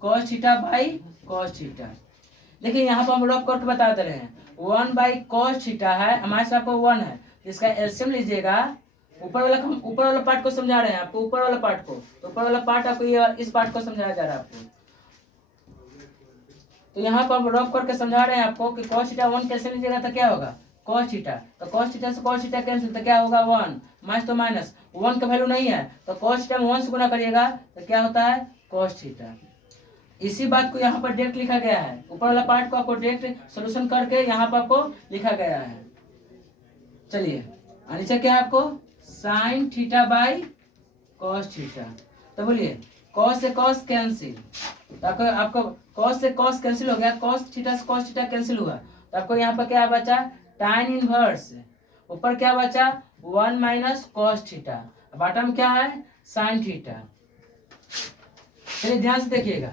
cos theta by cos theta. देखिए यहाँ पर हम रफ करके बता दे रहे हैं, 1/cos थीटा है, हमारे साथ आपको 1 है, इसका एलसीएम लीजिएगा। ऊपर वाला पार्ट को समझा रहे हैं आपको, ऊपर वाला पार्ट को, तो ऊपर वाला पार्ट आपको ये इस पार्ट को समझाया जा रहा है आपको। तो यहाँ पर हम रफ करके समझा रहे हैं आपको कि cos थीटा 1 कैसे लीजिएगा तो क्या होगा, cos थीटा। तो cos थीटा से cos थीटा कैंसिल तो क्या होगा, 1 माइनस तो माइनस 1 का वैल्यू नहीं है तो cos थीटा में 1 से गुना करिएगा तो क्या होता है, cos थीटा। इसी बात को यहाँ पर डायरेक्ट लिखा गया है, ऊपर वाला पार्ट को आपको डायरेक्ट सॉल्यूशन करके यहाँ पर आपको लिखा गया है। चलिए नीचे क्या है आपको, sin theta by cos theta. तो बोलिए cos से cos कैंसिल, तो आपको cos से cos कैंसिल हो गया, cos थीटा से cos थीटा कैंसिल हुआ, तो आपको यहाँ पर क्या बचा, tan इनवर्स। ऊपर क्या बचा, 1 माइनस cos थीटा, बॉटम क्या है, sin थीटा। चलिए ध्यान से देखिएगा,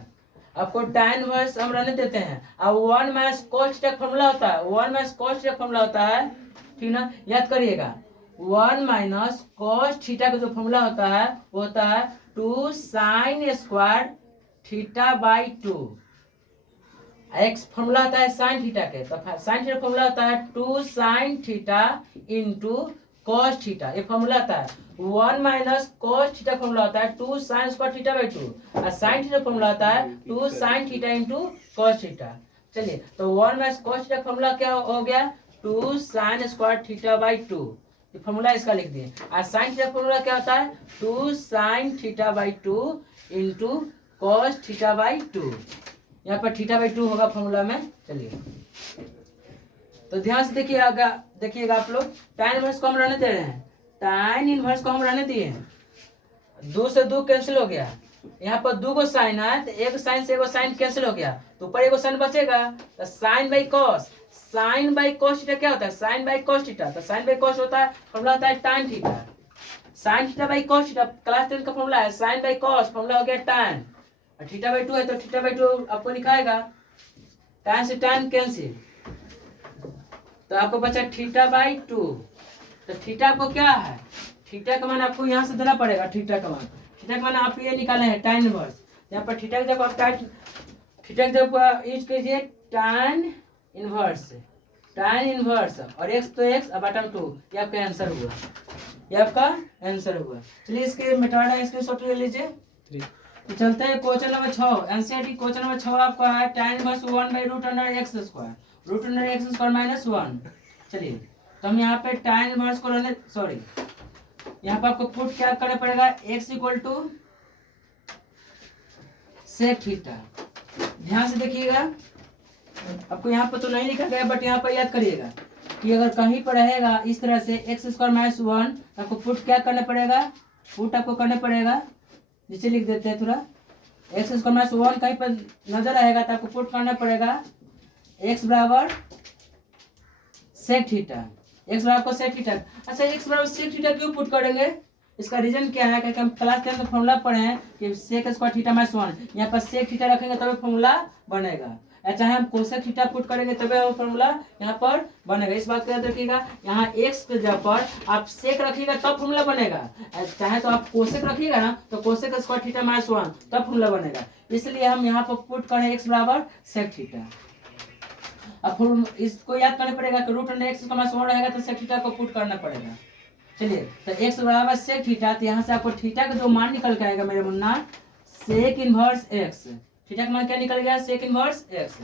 आपको tan इनवर्स हम रहने देते हैं और 1 माइनस cos थीटा फॉर्मूला होता है, 1 माइनस cos थीटा फॉर्मूला होता है, ठीक ना, याद करिएगा। 1 माइनस cos थीटा का जो फॉर्मूला होता है वो होता है 2 sin square theta by 2। X formula होता है sin थीटा के, तो sin थीटा फॉर्मूला होता है 2 sin theta into cos theta, ये फॉर्मूला आता है। 1 माइनस cos थीटा फॉर्मूला होता है 2 sin स्क्वायर थीटा बाई 2 और sin थीटा फॉर्मूला होता है 2 sin theta into cos theta. चलिए तो 1 माइनस cos थीटा फॉर्मूला क्या हो गया, 2 sin स्क्वायर थीटा बाई 2, ये फॉर्मूला इसका लिख दिए। और sin थीटा फॉर्मूला क्या होता है, 2 sin theta by 2 into cos theta by 2। यहाँ पर थीटा बाई 2 होगा फॉर्मूला में। चलिए तो ध्यान से देखिएगा आप लोग, tan इनवर्स को हम रहने दे रहे हैं, tan इनवर्स को हम रहने दिए, 2 से 2 कैंसिल हो गया, यहाँ पर 2 को साइन है तो एक साइन से एक साइन कैंसिल हो गया, तो ऊपर एक साइन बचेगा, तो sine by cos, sine by cos theta क्या होता है, साइन बाई कॉस थीटा, तो साइन बाई कॉस होता है, फॉर्मूला होता है tan theta. Sine theta by cos theta class 10 का फॉर्मूला है, साइन बाई कॉस फॉर्मूला हो गया tan, और थीटा बाई 2 है तो थीटा बाई 2 आपको लिखाएगा, tan से tan कैंसिल, तो आपको बचा थीटा बाई 2। तो थीटा आपको क्या है, थीटा का मान आपको यहाँ से देना पड़ेगा, थीटा का मान आप ये निकाले हैं tan इनवर्स। यहाँ पर थीटा जब आप थीटा जब यूज कीजिए tan इनवर्स और x तो x और बटन 2, ये आपका आंसर हुआ, ये आपका आंसर हुआ। चलिए इसके मिटाना स्क्रीनशॉट ले लीजिए। तो चलते हैं question number 6, NCERT question number 6 आपका है tan inverse 1/√x², √x² minus 1। चलिए तो हम यहाँ पे tan इनवर्स को रहने, सॉरी यहाँ पे आपको पुट क्या करना पड़ेगा, x equal to sec theta. ध्यान से देखिएगा, आपको यहाँ पर तो नहीं लिखा गया बट यहाँ पर याद करिएगा कि अगर कहीं पर रहेगा इस तरह से x² माइनस 1, आपको पुट क्या करना पड़ेगा, पुट आपको करना पड़ेगा, नीचे लिख देते हैं थोड़ा, x² माइनस 1 कहीं पर नजर आएगा तो आपको पुट करना पड़ेगा x बराबर सेक थीटा, x बराबर सेक थीटा। अच्छा x बराबर सेक थीटा क्यों पुट करेंगे, इसका रीजन क्या है, क्योंकि हम क्लास 10 में फॉर्मूला पढ़े हैं कि सेक स्क्वायर थीटा माइनस 1, यहाँ पर सेक थीटा रखेंगे तभी फॉर्मूला बनेगा, या चाहे हम कोसेक थीटा पुट करेंगे तभी हम फॉर्मूला यहाँ पर बनेगा। इस बात को याद रखिएगा, यहाँ x के जगह पर आप सेक रखिएगा तब फॉर्मूला बनेगा, चाहे तो आप कोसेक रखिएगा ना तो कोसेक स्क्वायर थीटा माइनस 1 तब फॉर्मूला बनेगा, इसलिए हम यहाँ पर पुट करें x बराबर सेक थीटा। अब इसको याद करना पड़ेगा कि √x² रहेगा तो सेक थीटा को पुट करना पड़ेगा। चलिए तो x बराबर सेक थीटा, तो यहाँ से आपको थीटा का जो मान निकल के आएगा मेरे मुन्ना, सेक इनवर्स एक्स। थीटा का मान क्या निकल गया? Sec inverse x.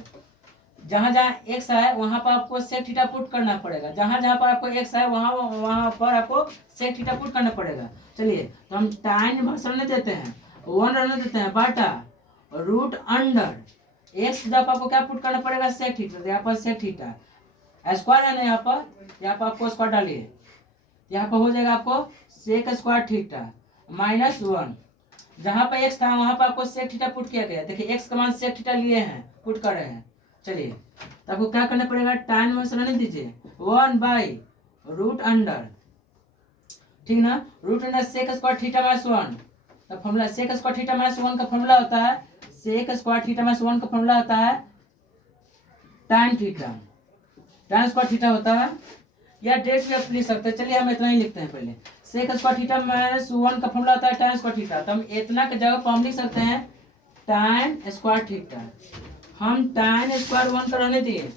जहां जहां एक्स है वहां पर आपको सेक थीटा पुट करना पड़ेगा, जहां जहां पर आपको एक्स है वहां वहां पर आपको सेक थीटा पुट करना पड़ेगा। चलिए तो हम tan इनवर्स रहने देते हैं, 1 रहने देते हैं, बाटा रूट अंडर एक्स जब आपको क्या पुट करना पड़ेगा? Sec theta. तो यहाँ पर सेक थीटा स्क्वायर है ना, यहाँ पर आपको स्क्वायर डालिए, यहाँ पर हो जाएगा आपको सेक स्क्वायर थीटा -1। जहां पर एक्स था वहां पर आपको सेक थीटा पुट किया गया। देखिए एक्स का मान सेक थीटा लिए हैं, पुट कर रहे हैं। चलिए तो आपको क्या करना पड़ेगा? tan इनवर्स रहने दीजिए, 1 बाई रूट अंडर, ठीक ना, root under sec square theta -1। तो फॉर्मूला सेक स्क्वायर थीटा -1 का फॉर्मूला होता है, सेक स्क्वायर थीटा -1 का फॉर्मूला होता है tan theta, tan square theta होता है, या डेट भी आप लिख सकते हैं। चलिए हम इतना ही लिखते हैं पहले। सेक स्क्वायर थीटा -1 का फॉर्मूला होता है tan स्क्वायर थीटा, तो हम इतना की जगह पर हम लिख सकते हैं tan स्क्वायर थीटा। हम tan स्क्वायर 1 का रहने दिए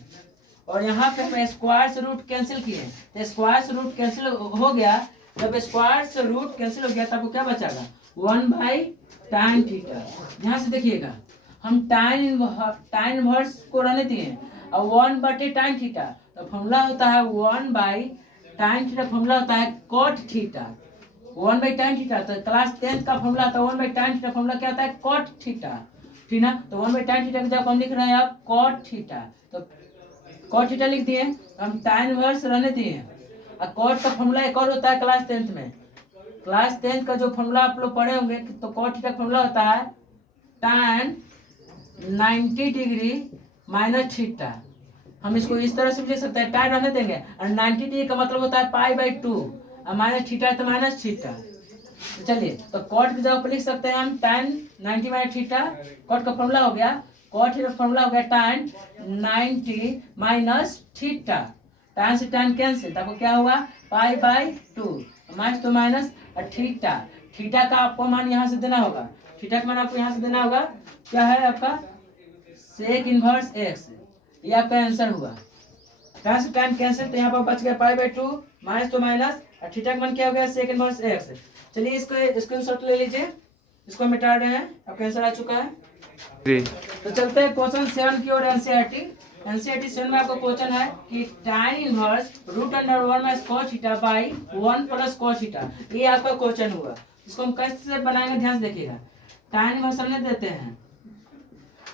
और यहाँ पे हम स्क्वायर से रूट कैंसिल किए, तो स्क्वायर से रूट कैंसिल हो गया। जब स्क्वायर से रूट कैंसिल हो गया तो आपको क्या बचागा? 1 बाई tan थीटा। ध्यान से देखिएगा, हम tan इनवर्स को रहने दिए और 1 बटे tan थीटा, तो फॉर्मूला होता है 1 बाई tan थीटा, फॉर्मूला होता है cot theta, 1 by tan theta. तो क्लास 10th का फॉर्मूला था 1 बाई tan थीटा, फॉर्मूला क्या होता है? cot थीटा, ठीक ना। तो 1 बाई tan थीटा जब हम लिख रहे हैं आप cot थीटा, तो cot थीटा लिख दिए, हम tan इनवर्स रहने दिए। और cot का फॉर्मूला एक और होता है क्लास 10th में, क्लास 10th का जो फॉर्मूला आप लोग पढ़े होंगे, तो cot थीटा का फॉर्मूला होता है tan 90 डिग्री माइनस थीटा। हम इसको इस तरह से भी लिख सकते हैं, tan रहने देंगे और 90 डिग्री का मतलब होता है π/2 और माइनस थीटा है तो माइनस थीटा। तो चलिए तो cot की जगह पर लिख सकते हैं हम tan 90 माइनस थीटा। cot का फॉर्मूला हो गया, cot थीटा का फॉर्मूला हो गया tan 90 माइनस थीटा। tan से tan कैंसिल, तो आपको क्या होगा? π/2 माइनस तो माइनस और थीटा, थीटा का आपको मान यहाँ से देना होगा, थीटा का मान आपको यहाँ से देना होगा, क्या है आपका? Sec inverse x. ये आपका आंसर हुआ। tan से tan कैंसिल, तो यहाँ पर बच गया π/2 माइनस तो माइनस और थीटा का मान क्या हो गया? Sec inverse x. चलिए इसको स्क्रीनशॉट ले लीजिए, इसको मिटा रहे हैं, आपका आंसर आ चुका है। तो चलते हैं क्वेश्चन 7 की ओर। एनसीईआरटी 7 में आपका क्वेश्चन है कि tan inverse root under 1 minus cos theta by 1 plus cos theta. ये आपका क्वेश्चन हुआ, इसको हम कैसे बनाएंगे ध्यान से देखिएगा। tan इनवर्स हमने देते हैं,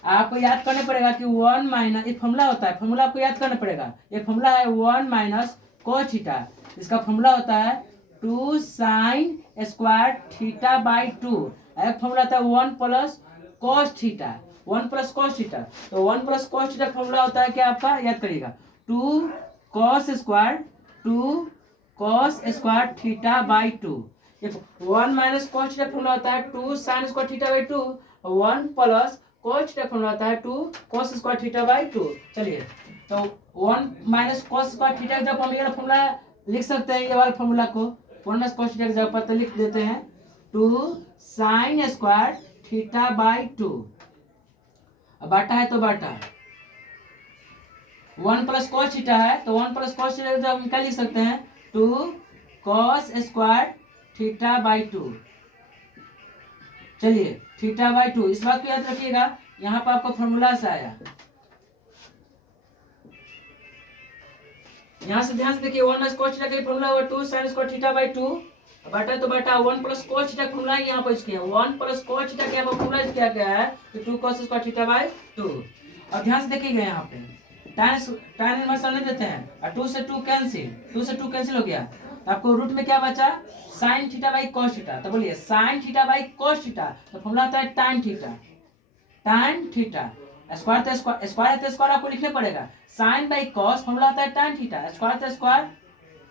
आपको याद करना पड़ेगा कि 1 माइनस, ये फॉर्मूला होता है, फॉर्मूला आपको याद करना पड़ेगा। ये फॉर्मूला है 1 माइनस cos थीटा, इसका फॉर्मूला होता है 2 साइन स्क्वायर थीटा बाई 2। एक फॉर्मूला था 1 plus cos theta, 1 plus cos theta. तो 1 प्लस cos थीटा फॉर्मूला होता है क्या आपका? याद करिएगा 2 cos square theta by 2। 1 minus cos theta formula होता है 2 sign square theta by 2, 1 plus cos theta formula होता है 2 cos स्क्वायर थीटा बाई 2। चलिए तो 1 माइनस cos स्क्वायर थीटा जब हम ये वाला फॉर्मूला लिख सकते हैं, ये वाला फॉर्मूला को 1 माइनस cos थीटा की जगह पर तो लिख देते हैं 2 साइन स्क्वायर थीटा बाई 2। अब बाटा है तो बाटा 1 प्लस cos थीटा है, तो 1 प्लस cos थीटा जब हम क्या लिख सकते हैं? 2 cos स्क्वायर थीटा बाई 2। चलिए थीटा बाई 2, इस बात को याद रखिएगा, यहाँ पर आपका फॉर्मूला से आया। यहाँ से ध्यान से देखिए 1 माइनस cos थीटा का फॉर्मूला हुआ 2 sin स्क्वायर थीटा बाई 2, बटा तो बटा 1 प्लस cos थीटा का फॉर्मूला यहाँ पर इसके 1 प्लस cos थीटा का यहाँ पर फॉर्मूला किया गया है तो 2 cos स्क्वायर थीटा बाई 2। अब ध्यान से देखिएगा यहाँ पे tan इनवर्स आने देते हैं और 2 से 2 कैंसिल हो गया, तो आपको रूट में क्या बचा? sin theta by cos theta. तो बोलिए sin theta by cos theta, तो फॉर्मूला आता है tan थीटा स्क्वायर तो स्क्वायर आपको लिखना पड़ेगा, sin बाई cos फॉर्मूला आता है tan थीटा, स्क्वायर तो स्क्वायर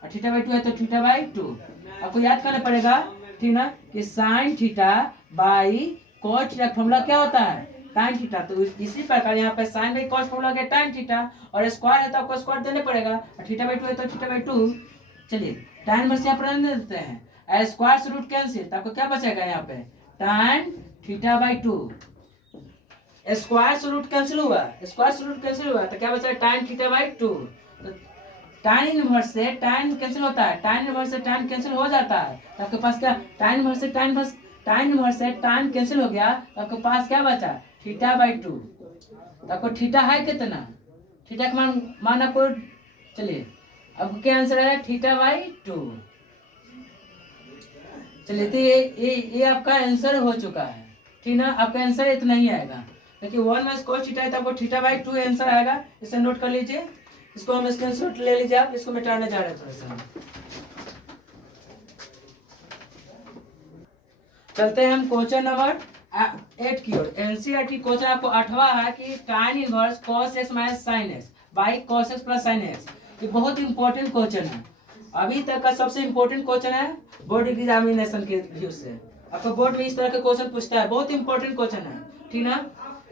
और थीटा बाई 2 है तो थीटा बाई 2। आपको याद करना पड़ेगा, ठीक ना, कि sin theta by cos theta formula क्या होता है? tan theta. तो इसी प्रकार यहाँ पे sin बाई cos फॉर्मूला क्या? tan थीटा, और स्क्वायर है तो आपको स्क्वायर देना पड़ेगा और थीटा बाई 2 है तो थीटा बाई 2। चलिए tan इनवर्स यहाँ पर रहने देते हैं, स्क्वायर से रूट कैंसिल, तो आपको क्या बचेगा यहाँ पे? tan theta by 2। स्क्वायर से रूट कैंसिल हुआ तो क्या बचा? tan theta by 2। तो tan इनवर्स से tan कैंसिल होता है, tan इनवर्स से tan कैंसिल हो जाता है, तो आपके पास क्या tan इनवर्स से tan tan इनवर्स है, tan कैंसिल हो गया तो आपके पास क्या बचा, θ/2। तो आपको थीटा है कितना, थीटा का मान आपको, चलिए आपको क्या आंसर आया, θ/2। चलिए तो ये आपका आंसर हो चुका है, ठीक ना। आपका आंसर इतना ही आएगा, क्योंकि 1 - cos थीटा है तो आपको θ/2 आंसर आएगा। इसे नोट कर लीजिए, इसको हम स्क्रीनशॉट ले लीजिए आप। इसको मिटाने जा रहे हैं थोड़ा सा। चलते हैं हम क्वेश्चन नंबर 8 की ओर। एनसीईआरटी क्वेश्चन आपको 8वां है कि tan inverse cos x - sin x by cos x + sin x। ये बहुत इंपॉर्टेंट क्वेश्चन है, अभी तक का सबसे इंपॉर्टेंट क्वेश्चन है बोर्ड एग्जामिनेशन के व्यू से। आपको बोर्ड में इस तरह के क्वेश्चन पूछता है, बहुत इंपॉर्टेंट क्वेश्चन है, ठीक ना।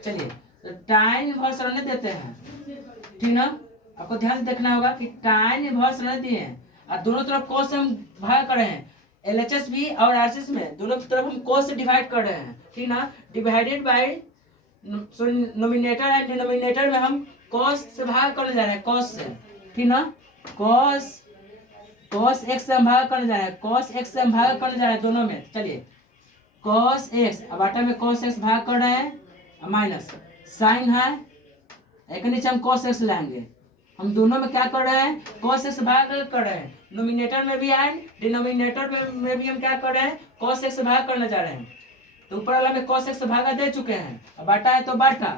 चलिए तो tan इनवर्स रहने देते हैं, ठीक ना। आपको ध्यान से देखना होगा कि tan इनवर्स रहने दिए हैं और दोनों तरफ cos से हम भाग कर रहे हैं, LHS भी और RHS में दोनों तरफ हम cos से डिवाइड कर रहे हैं, ठीक ना। Divided by nominator and denominator में हम cos से भाग करने जा रहे हैं, cos से, ठीक ना। cos x से हम भाग करने जा रहे हैं, cos x से हम भाग करने जा रहे हैं दोनों में। चलिए cos x, अब आटा में cos x भाग कर रहे हैं, माइनस साइन है, एक नीचे हम cos x लाएंगे। हम दोनों में क्या कर रहे हैं, cos x भाग कर रहे हैं, नोमिनेटर में भी एंड डिनोमिनेटर में भी हम क्या कर रहे हैं, cos x भाग करने जा रहे हैं। तो ऊपर वाला में cos x भागा दे चुके हैं, अब बाटा है तो बाटा,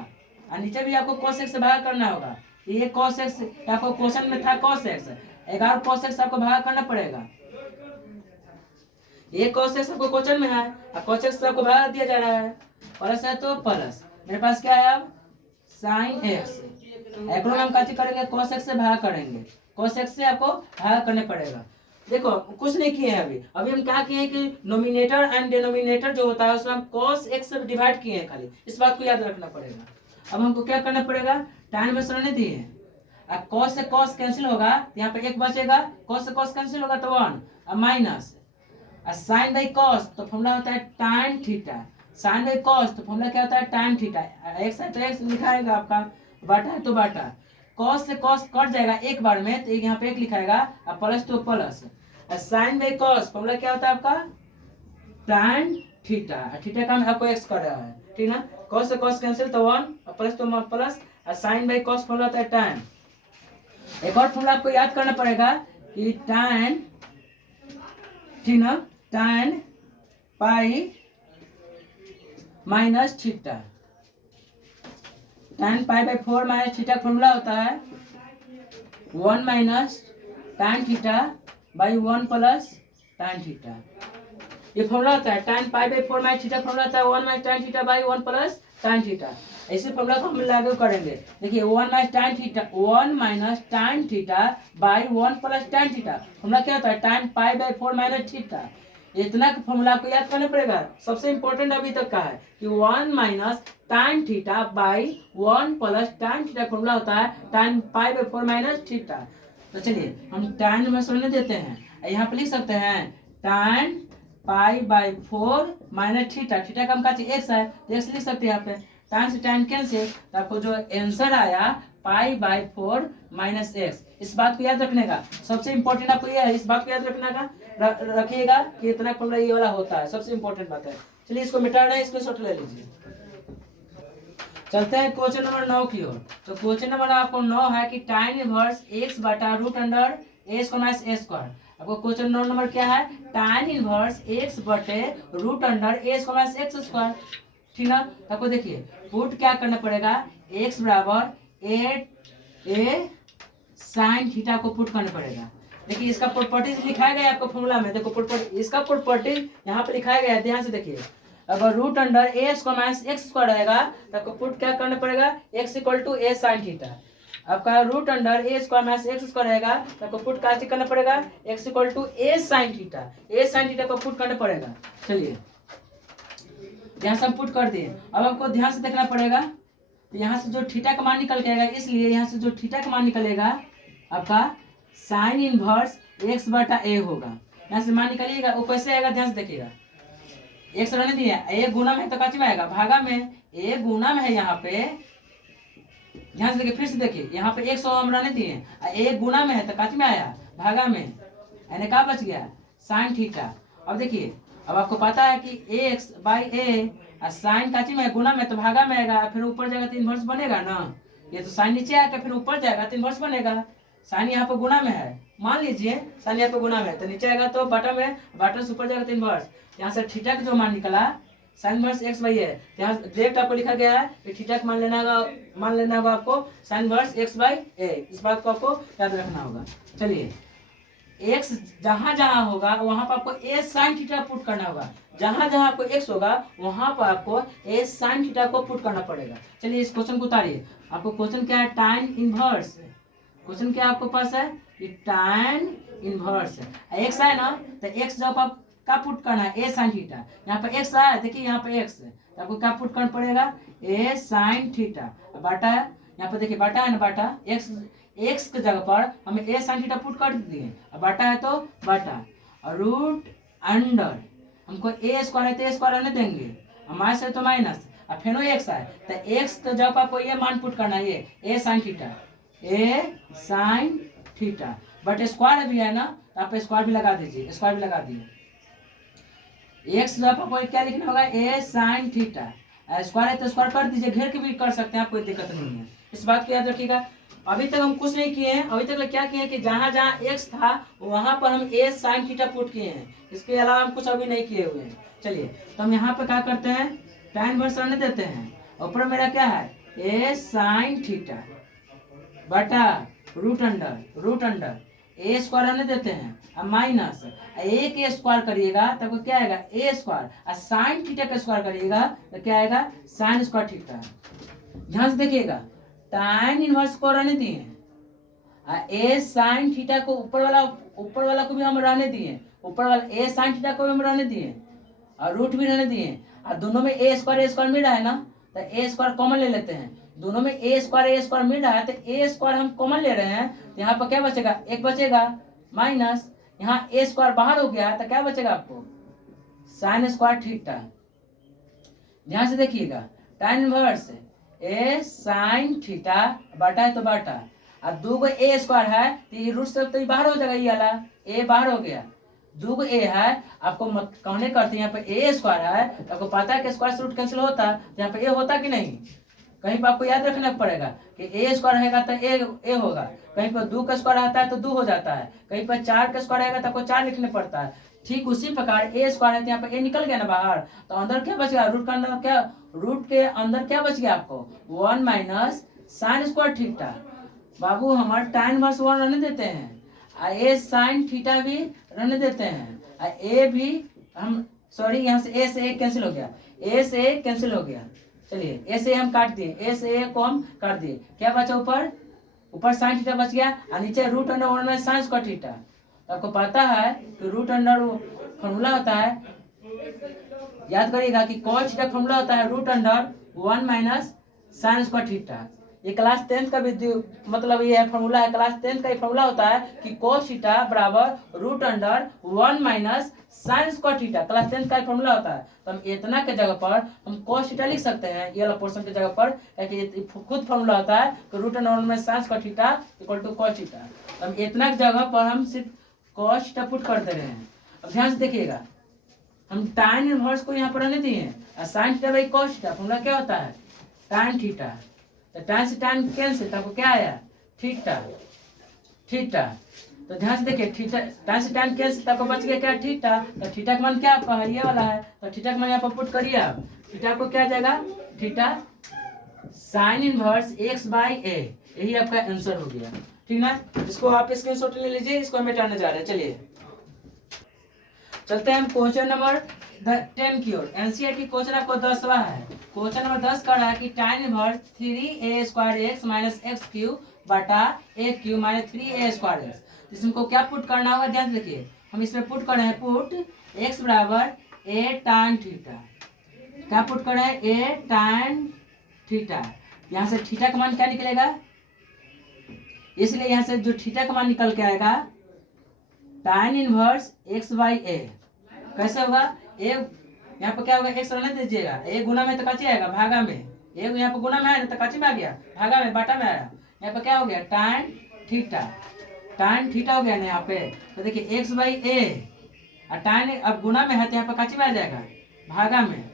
और नीचे भी आपको cos x भाग करना होगा। ये cos x आपको क्वेश्चन में था, cos x 11 cos x आपको भाग करना पड़ेगा। ये cos x आपको क्वेश्चन में है और cos x आपको भाग दिया जा रहा है, प्लस है तो प्लस, मेरे पास क्या है अब sin x। एक हम कैसे करेंगे, cos x से भाग करेंगे, cos x से आपको भाग करने पड़ेगा। देखो कुछ नहीं किए हैं अभी हम क्या किए हैं कि नोमिनेटर एंड डिनोमिनेटर जो होता है उसमें हम cos x से डिवाइड किए हैं खाली, इस बात को याद रखना पड़ेगा। अब हमको क्या करना पड़ेगा, tan इनवर्स रहने दिए हैं, अब cos से cos कैंसिल होगा, यहाँ पे एक बचेगा, cos से cos कैंसिल होगा तो 1, अब माइनस sin बाई cos तो फॉर्मूला होता है tan theta, sin by cos तो फॉर्मूला क्या होता है tan थीटा, x है तो x लिखाएगा आपका, बाटा है तो बाटा, cos से cos कट जाएगा एक बार में तो यहाँ पे एक लिखाएगा, अब प्लस तो plus, sin by cos formula क्या होता है आपका tan थीटा, थीटा का आपको x कर रहा है, ठीक ना। cos से cos कैंसिल तो 1, प्लस तो plus, sin by cos formula होता है tan। एक और फॉर्मूला आपको याद करना पड़ेगा कि tan, ठीक ना, tan pi minus theta, tan pi by 4 minus theta formula होता है 1 minus tan theta by 1 plus tan theta. ये फॉर्मूला होता है tan pi by 4 minus theta, formula होता है 1 minus tan theta by 1 plus tan theta. इसी formula को हम लागू करेंगे, देखिए 1 minus tan theta by 1 plus tan theta, formula क्या होता है tan pi by 4 minus theta. इतना फॉर्मूला आपको याद करना पड़ेगा, सबसे इंपॉर्टेंट अभी तक का है कि 1 minus tan theta by 1 plus tan theta formula होता है tan pi by 4 minus theta. तो चलिए हम tan में सोने देते हैं, यहाँ पे लिख सकते हैं tan pi by 4 minus theta, theta का हम का x है तो x लिख सकते हैं यहाँ पे, tan से tan कैंसिल, तो आपको जो आंसर आया पाई बाई 4 माइनस x। इस बात को याद रखने का सबसे इंपॉर्टेंट आपको ये है, इस बात को याद रखना का रखिएगा कि इतना फॉर्मूला ये वाला होता है, सबसे इंपॉर्टेंट बात है। चलिए इसको मिटा रहे हैं, इसको शॉर्ट ले लीजिए। चलते हैं क्वेश्चन नंबर 9 की ओर। तो क्वेश्चन नंबर आपको 9 है कि tan इनवर्स x बटा root under a square minus a square. आपको क्वेश्चन 9 नंबर क्या है, tan इनवर्स x बटे root under a square minus x square, ठीक ना। तो आपको देखिए पुट क्या करना पड़ेगा, x बराबर a sin थीटा को पुट करना पड़ेगा। देखिए इसका प्रॉपर्टीज लिखाया गया है आपको फॉर्मूला में, देखो प्रॉपर्टी, इसका प्रॉपर्टीज यहाँ पे लिखाया गया है, ध्यान से देखिए। अगर root under a square minus x square रहेगा तो आपको पुट क्या करना पड़ेगा, x equal to a sin theta. आपका root under a square minus x square रहेगा तो आपको पुट क्या करना पड़ेगा, x equal to a sin theta, a sin theta को पुट करना पड़ेगा। चलिए यहाँ से हम पुट कर दिए, अब आपको ध्यान से देखना पड़ेगा, तो यहाँ से जो थीटा का मान निकल के आएगा, इसलिए यहाँ से जो थीटा का मान निकलेगा आपका साइन इनवर्स x बटा a होगा। यहाँ से मान निकलिएगा, वो कैसे आएगा ध्यान से देखिएगा, x रहने दिए, a गुना में है तो काची में आएगा, भागा में, a गुना में है यहाँ पे, ध्यान से देखिए, फिर से देखिए यहाँ पे 100 हम रहने दिए, a गुना में है तो काची में आया, भागा में, यानी क्या बच गया साइन थीटा। अब देखिए अब आपको पता है कि एक्स बाई ए साइन काची में गुना में तो भागा में आएगा, फिर ऊपर जाएगा तो इनवर्स बनेगा ना। ये तो साइन नीचे आएगा फिर ऊपर जाएगा तो इनवर्स बनेगा। साइन यहाँ पर गुना में है, मान लीजिए साइन यहाँ पे गुना में है तो नीचे आएगा तो बटा में, बटा से ऊपर जाएगा तो इनवर्स। यहाँ से थीटा का जो मान निकला साइन इनवर्स एक्स बाई है, यहाँ डायरेक्ट आपको लिखा गया है कि थीटा का मान लेना होगा आपको साइन इनवर्स एक्स बाई ए। इस बात को आपको याद रखना होगा। चलिए एक्स जहां जहां होगा वहां पर आपको ए साइन थीटा पुट करना होगा। जहां जहां आपको एक्स होगा वहां पर आपको ए साइन थीटा को पुट करना पड़ेगा। चलिए इस क्वेश्चन को उतारिए। आपको क्वेश्चन क्या है, tan इनवर्स। क्वेश्चन क्या आपको पास है कि tan इनवर्स है। एक्स है ना तो एक्स जब आप क्या पुट करना है, ए साइन थीटा। यहाँ पे एक्स आया, देखिए यहाँ पे एक्स है तो आपको क्या पुट करना पड़ेगा, ए साइन थीटा। बाटा है यहाँ पे, देखिए बाटा है ना, बाटा एक्स के जगह पर हमें ए साइन थीटा पुट कर दिए। अब बाटा है तो बाटा और रूट अंडर, हमको ए स्क्वायर है तो ए स्क्वायर रहने देंगे, माइनस है तो माइनस, और फिर एक्स है तो एक्स के जगह पर आपको ये मान पुट करना है, a sine theta, a sine theta. But square भी है ना तो आप स्क्वायर भी लगा दीजिए, स्क्वायर भी लगा दिए। एक्स जगह पर आपको क्या लिखना होगा, ए साइन थीटा। स्क्वायर है तो स्क्वायर कर दीजिए, घेर के भी कर सकते हैं, आप कोई दिक्कत नहीं है। इस बात को याद रखिएगा। अभी तक हम कुछ नहीं किए हैं, अभी तक क्या किए हैं कि जहां जहां एक्स था वहां पर हम ए साइन थीटा पुट किए हैं, इसके अलावा हम कुछ अभी नहीं किए हुए हैं। चलिए तो हम यहाँ पे क्या करते हैं, tan इनवर्स रहने देते हैं, ऊपर मेरा क्या है ए साइन थीटा बटा रूट अंडर ए स्क्वायर रहने देते हैं, अब माइनस ए के स्क्वायर करिएगा तब क्या आएगा ए स्क्वायर, और साइन थीटा का स्क्वायर करिएगा तो क्या आएगा साइन स्क्वायर थीटा। ध्यान से देखिएगा, tan इनवर्स को रहने दिए, ए साइन थीटा को ऊपर वाला को भी हम रहने दिए, ऊपर वाला ए साइन थीटा को भी हम रहने दिए, और रूट भी रहने दिए, और दोनों में ए स्क्वायर मिल रहा है ना तो ए स्क्वायर कॉमन ले लेते हैं। दोनों में ए स्क्वायर मिल रहा है तो ए स्क्वायर हम कॉमन ले रहे हैं, तो यहाँ पर क्या बचेगा, एक बचेगा माइनस, यहाँ ए स्क्वायर बाहर हो गया तो क्या बचेगा आपको साइन स्क्वायर थीटा। ध्यान से देखिएगा, tan इनवर्स ए साइन थीटा बटा है तो बटा, और दो गो ए स्क्वायर है तो ये रूट से तो बाहर हो जाएगा, ये वाला ए बाहर हो गया, दो गो ए है, आपको कहने करते हैं यहाँ पे ए स्क्वायर है तो आपको पता है कि स्क्वायर से रूट कैंसिल होता है, तो यहाँ पे ए होता कि नहीं, कहीं पर आपको याद रखना पड़ेगा कि ए स्क्वायर रहेगा तो ए होगा, कहीं पर दो का स्क्वायर आता है तो दो हो जाता है, कहीं पर चार का स्क्वायर आएगा तो आपको चार लिखने पड़ता है। ठीक उसी प्रकार ए स्क्वायर है तो यहाँ पे ए निकल गया ना बाहर, तो अंदर क्या बच गया, रूट का अंदर क्या, रूट के अंदर क्या बच गया आपको 1 माइनस साइन स्क्वायर थीटा। बाबू हमारे tan इनवर्स 1 रहने देते हैं, ए साइन थीटा भी रहने देते हैं, ए भी हम सॉरी यहाँ से ए कैंसिल हो गया, ए से ए कैंसिल हो गया। चलिए ए से हम काट दिए, ए से ए को हम काट दिए, क्या बचा ऊपर साइन थीटा बच गया, और नीचे रूट अंडर 1 में साइन स्क्वायर थीटा। तो आपको पता है कि रूट अंडर फॉर्मूला होता है, याद करिएगा कि cos थीटा फॉर्मूला होता है root under 1 minus sine square theta. ये क्लास 10th का भी मतलब ये फॉर्मूला है, क्लास 10th का ये फॉर्मूला होता है कि cos थीटा बराबर root under 1 minus sine square theta, class 10th का फॉर्मूला होता है। तो हम इतना के जगह पर हम cos थीटा लिख सकते हैं, ये वाला पोर्शन के जगह पर, क्योंकि खुद फॉर्मूला होता है कि रूट अंडर 1 में sine square theta equal to cos theta. तो हम इतना के जगह पर हम सिर्फ cos थीटा पुट कर दे रहे हैं। अब ध्यान से देखिएगा, हम tan इनवर्स को यहाँ पर रहने दिए हैं, sign theta by cos theta, formula क्या होता है tan थीटा, तो tan से tan कैंसिल, तो आपको क्या आया थीटा। तो ध्यान से देखिए, थीटा tan से tan कैंसिल तो आपको बच गया क्या थीटा, तो थीटा का मान क्या आपका है ये वाला है, तो थीटा का मान यहाँ पर पुट करिए आप, थीटा को क्या आ जाएगा theta sine inverse x by a, यही आपका आंसर हो गया। ठीक ना, इसको आप स्क्रीनशॉट ले लीजिए, इसको हम मिटाने जा रहे हैं। चलिए चलते हैं हम क्वेश्चन नंबर 10 की ओर। एनसीईआरटी क्वेश्चन आपको 10वां है। क्वेश्चन नंबर 10 कर रहा है कि tan inverse 3a square x minus x cube बटा a cube minus 3a square x. इसको क्या पुट करना होगा, ध्यान देखिए, हम इसमें पुट कर रहे हैं पुट x बराबर a tan थीटा, क्या पुट कर रहे हैं a tan थीटा। यहाँ से थीटा का मान क्या निकलेगा, इसलिए यहाँ से जो थीटा का मान निकल के आएगा tan इनवर्स x बाई ए, कैसे होगा, ए यहाँ पर क्या होगा x रहने दीजिएगा, ए गुना में तो कच्ची आएगा भागा में, ए यहाँ पर गुना में आया तो कच्ची में आ गया, भागा में बाटा में आया, यहाँ पर क्या हो गया tan थीटा हो गया ना यहाँ पे। तो देखिए x बाई ए और tan अब गुना में है तो यहाँ पे काची में आ जाएगा, भागा में,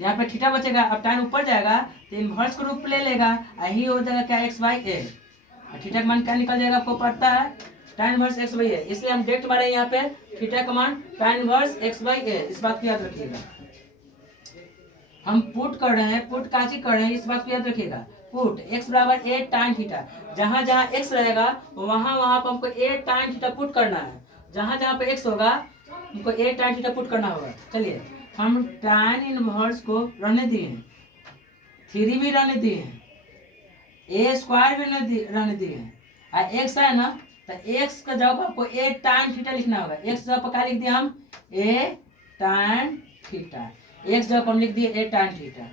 यहाँ पे थीटा बचेगा। अब tan ऊपर जाएगा तो इनवर्स का रूप ले लेगा, यही हो जाएगा क्या, x बाई ए। थीटा का मान क्या निकल जाएगा, आपको पता है tan इनवर्स x बाई ए, इसलिए हम डायरेक्ट मारे यहाँ पे थीटा का मान tan इनवर्स x बाई ए। इस बात को याद रखिएगा, हम पुट कर रहे हैं, पुट काची कर रहे हैं, इस बात को याद रखिएगा। पुट x बराबर ए tan थीटा, जहां जहां x रहेगा वहां वहां पर हमको ए tan थीटा पुट करना है, जहां जहां पे x होगा हमको ए tan थीटा पुट करना होगा। चलिए हम tan इनवर्स को रहने दिए हैं, 3 भी रहने दिए हैं, ए स्क्वायर भी रहने दिए हैं, और x है ना, तो x का जगह पर आपको ए tan थीटा लिखना होगा। x जगह पर क्या लिख दिया हम, ए tan थीटा, x जगह पर हम लिख दिए ए tan थीटा,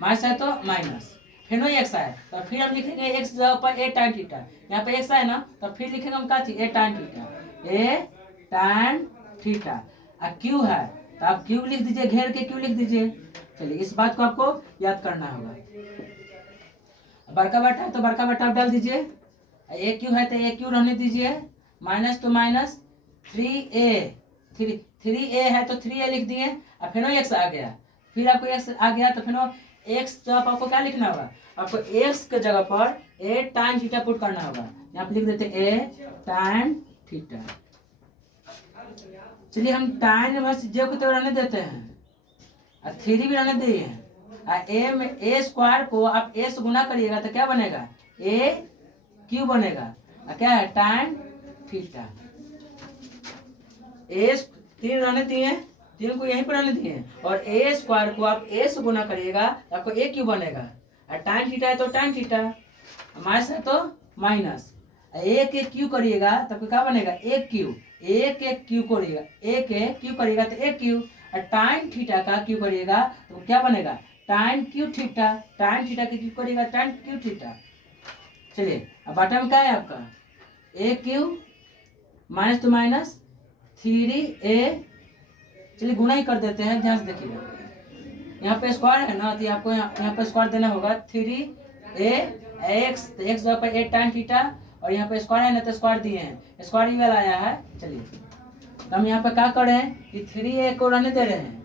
माइनस है तो माइनस, फिर वही x है तो फिर हम लिखेंगे x जगह पर ए tan थीटा, यहाँ पे x है ना तो फिर लिखेंगे हम क्या चीज, ए tan थीटा, ए tan थीटा। अब q है तो आप q लिख दीजिए, घेर के q लिख दीजिए। चलिए इस बात को आपको याद करना होगा। बड़का बटा है तो बड़का बटा आप डाल दीजिए, ए क्यू है तो ए क्यू रहने दीजिए, माइनस तो माइनस, 3a है तो 3a लिख दिए, और फिर x आ गया, फिर आपको x आ गया तो फिर x जगह पर आपको क्या लिखना होगा, आपको x के जगह पर a tan थीटा पुट करना होगा। यहाँ पे लिख देते हैं a tan थीटा। चलिए हम tan इनवर्स j को तो रहने देते हैं, और 3 भी रहने दिए हैं, और a स्क्वायर को आप a से गुना करिएगा तो क्या बनेगा, a क्यू बनेगा, और क्या है tan थीटा। a 3 रहने दिए हैं, 3 को यहीं पर रहने दिए हैं, और a स्क्वायर को आप a से गुना करिएगा तो आपको a क्यू बनेगा, और tan थीटा है तो tan थीटा, माइनस है तो माइनस, a के क्यू करिएगा तो आपको क्या बनेगा, a क्यू, a के क्यू करिएगा, a के क्यू करिएगा तो a क्यू, और tan थीटा का क्यू करिएगा तो क्या बनेगा, tan cube theta, tan theta के क्यू करिएगा tan क्यू थीटा। चलिए अब बॉटम क्या है आपका, a cube minus two minus 3a, चलिए गुना ही कर देते हैं, ध्यान से देखिएगा, यहाँ पे स्क्वायर है ना तो आपको यहाँ पे स्क्वायर देना होगा, 3a x, तो x जगह पर a tan थीटा, और यहाँ पे स्क्वायर है ना तो स्क्वायर दिए हैं, स्क्वायर ही वाला आया है। चलिए तो हम यहाँ पे क्या कर रहे हैं कि 3a को रहने दे रहे हैं,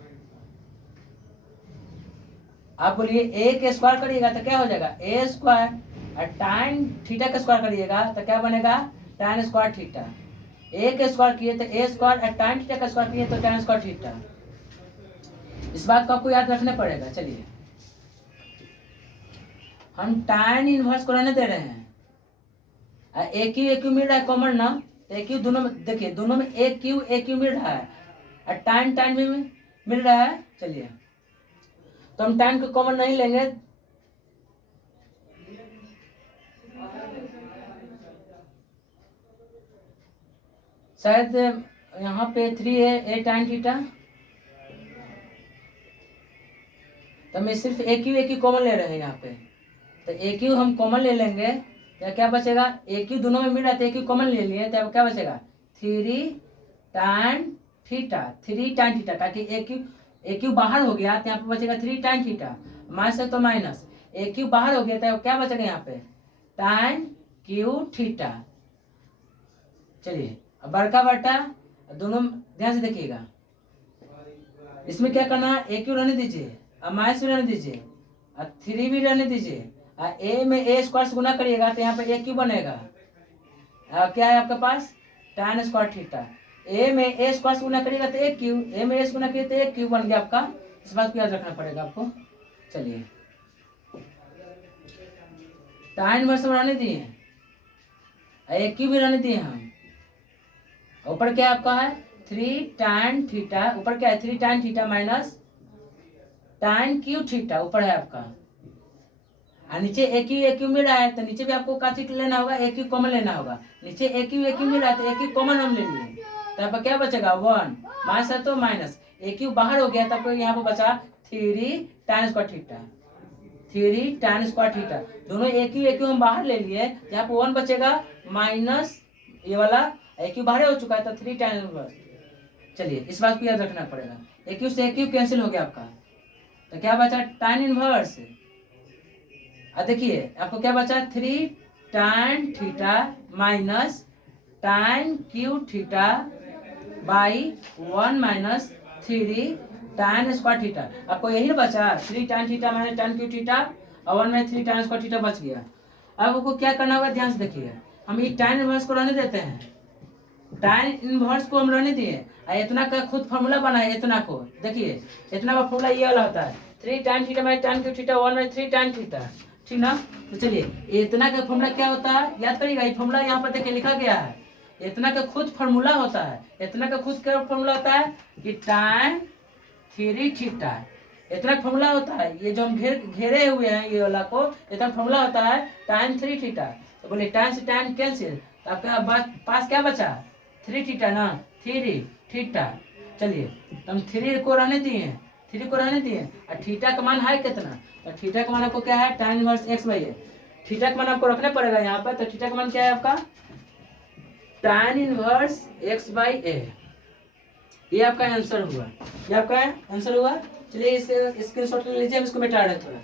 आप बोलिए a के स्क्वायर करिएगा तो क्या हो जाएगा, a स्क्वायर, और tan थीटा का स्क्वायर करिएगा तो क्या बनेगा, tan स्क्वायर थीटा, a के स्क्वायर किए तो a स्क्वायर, और tan थीटा का स्क्वायर किए तो tan स्क्वायर थीटा। इस बात को आपको याद रखना पड़ेगा। चलिए हम tan इनवर्स को रहने दे रहे हैं, ए क्यू मिल रहा है कॉमन ना, ए क्यू दोनों में देखिए, दोनों में ए क्यू मिल रहा है, और tan में मिल रहा है। चलिए तो हम tan को कॉमन नहीं लेंगे, शायद यहाँ पे 3a tan थीटा, तो मैं सिर्फ ए क्यू कॉमन ले रहे हैं यहाँ पे, तो ए क्यू हम कॉमन ले लेंगे तो क्या बचेगा, ए क्यू दोनों में मिल रहा था, ए क्यू कॉमन ले लिए तो क्या बचेगा, 3 tan थीटा, 3 tan थीटा, ताकि ए क्यू बाहर हो गया तो यहाँ पे बचेगा 3 tan थीटा, माइनस है तो माइनस, ए क्यू बाहर हो गया तो क्या बचेगा यहाँ पे, tan क्यू थीटा। चलिए अब बड़का बटा दोनों ध्यान से देखिएगा, इसमें क्या करना है, ए क्यू रहने दीजिए, और माइनस भी रहने दीजिए, और 3 भी रहने दीजिए, और ए में ए स्क्वायर से गुना करिएगा तो यहाँ पे ए क्यू बनेगा, क्या है आपके पास, tan स्क्वायर थीटा, ए में ए स्क्वायर से गुना करिएगा तो ए क्यू, ए में ए से गुना करिए तो ए क्यू बन गया आपका। इस बात को याद रखना पड़ेगा आपको। चलिए tan इनवर्स रहने दिए, ए क्यू भी रहने दिए हम, ऊपर क्या आपका है 3 tan थीटा, ऊपर क्या है 3 tan theta minus tan cube theta, ऊपर है आपका, और नीचे ए क्यू मिल रहा है तो नीचे भी आपको का चीज लेना होगा, ए क्यू कॉमन लेना होगा, नीचे ए क्यू मिल रहा है तो ए क्यू कॉमन हम ले लिए, तो आपका क्या बचेगा 1, माइनस है तो माइनस, ए क्यू बाहर हो गया तो आपको यहाँ पे बचा 3 tan square theta, 3 tan square theta, दोनों ए क्यू हम बाहर ले लिए, यहाँ पे 1 बचेगा माइनस ये वाला, ए क्यू बाहर हो चुका है तो 3 tan इनवर्स। चलिए इस बात को याद रखना पड़ेगा, ए क्यू से ए क्यू कैंसिल हो गया आपका, तो क्या बचा tan इनवर्स, अब देखिए आपको क्या बचा 3 tan theta minus tan cube theta by 1 minus 3 tan square theta. आपको यही ना बचा 3 tan theta minus tan cube theta और 1 माइनस 3 tan स्क्वायर थीटा बच गया। अब आपको क्या करना होगा ध्यान से देखिए, हम ये tan इनवर्स को रहने देते हैं, tan इनवर्स को हम रहने दिए, इतना का खुद फार्मूला बना है, इतना को देखिए, इतना का फार्मूला ये वाला होता है 3 tan theta minus tan cube theta 1 minus 3 tan theta, ठीक ना। तो चलिए इतना का फार्मूला क्या होता है याद करिएगा, ये फार्मूला यहाँ पर देखिए लिखा गया है, इतना का खुद फार्मूला होता है, इतना का खुद क्या फार्मूला होता है कि tan 3 थीटा, इतना फार्मूला होता है, ये जो हम घेरे हुए हैं ये वाला को, इतना फार्मूला होता है tan 3 थीटा। तो बोले tan से tan कैंसिल, तो आपका पास क्या बचा 3 थीटा ना, 3 थीटा। चलिए तो हम 3 को रहने दिए, 3 को रहने दिए, और थीटा का मान है कितना, तो थीटा का मान आपको क्या है tan inverse x by A, theta का मान आपको रखना पड़ेगा यहाँ पर। तो थीटा का मान क्या है आपका tan इनवर्स x बाई ए, ये आपका आंसर हुआ, ये आपका आंसर हुआ। चलिए इस स्क्रीनशॉट ले लीजिए, हम इसको मिटा रहे थोड़ा।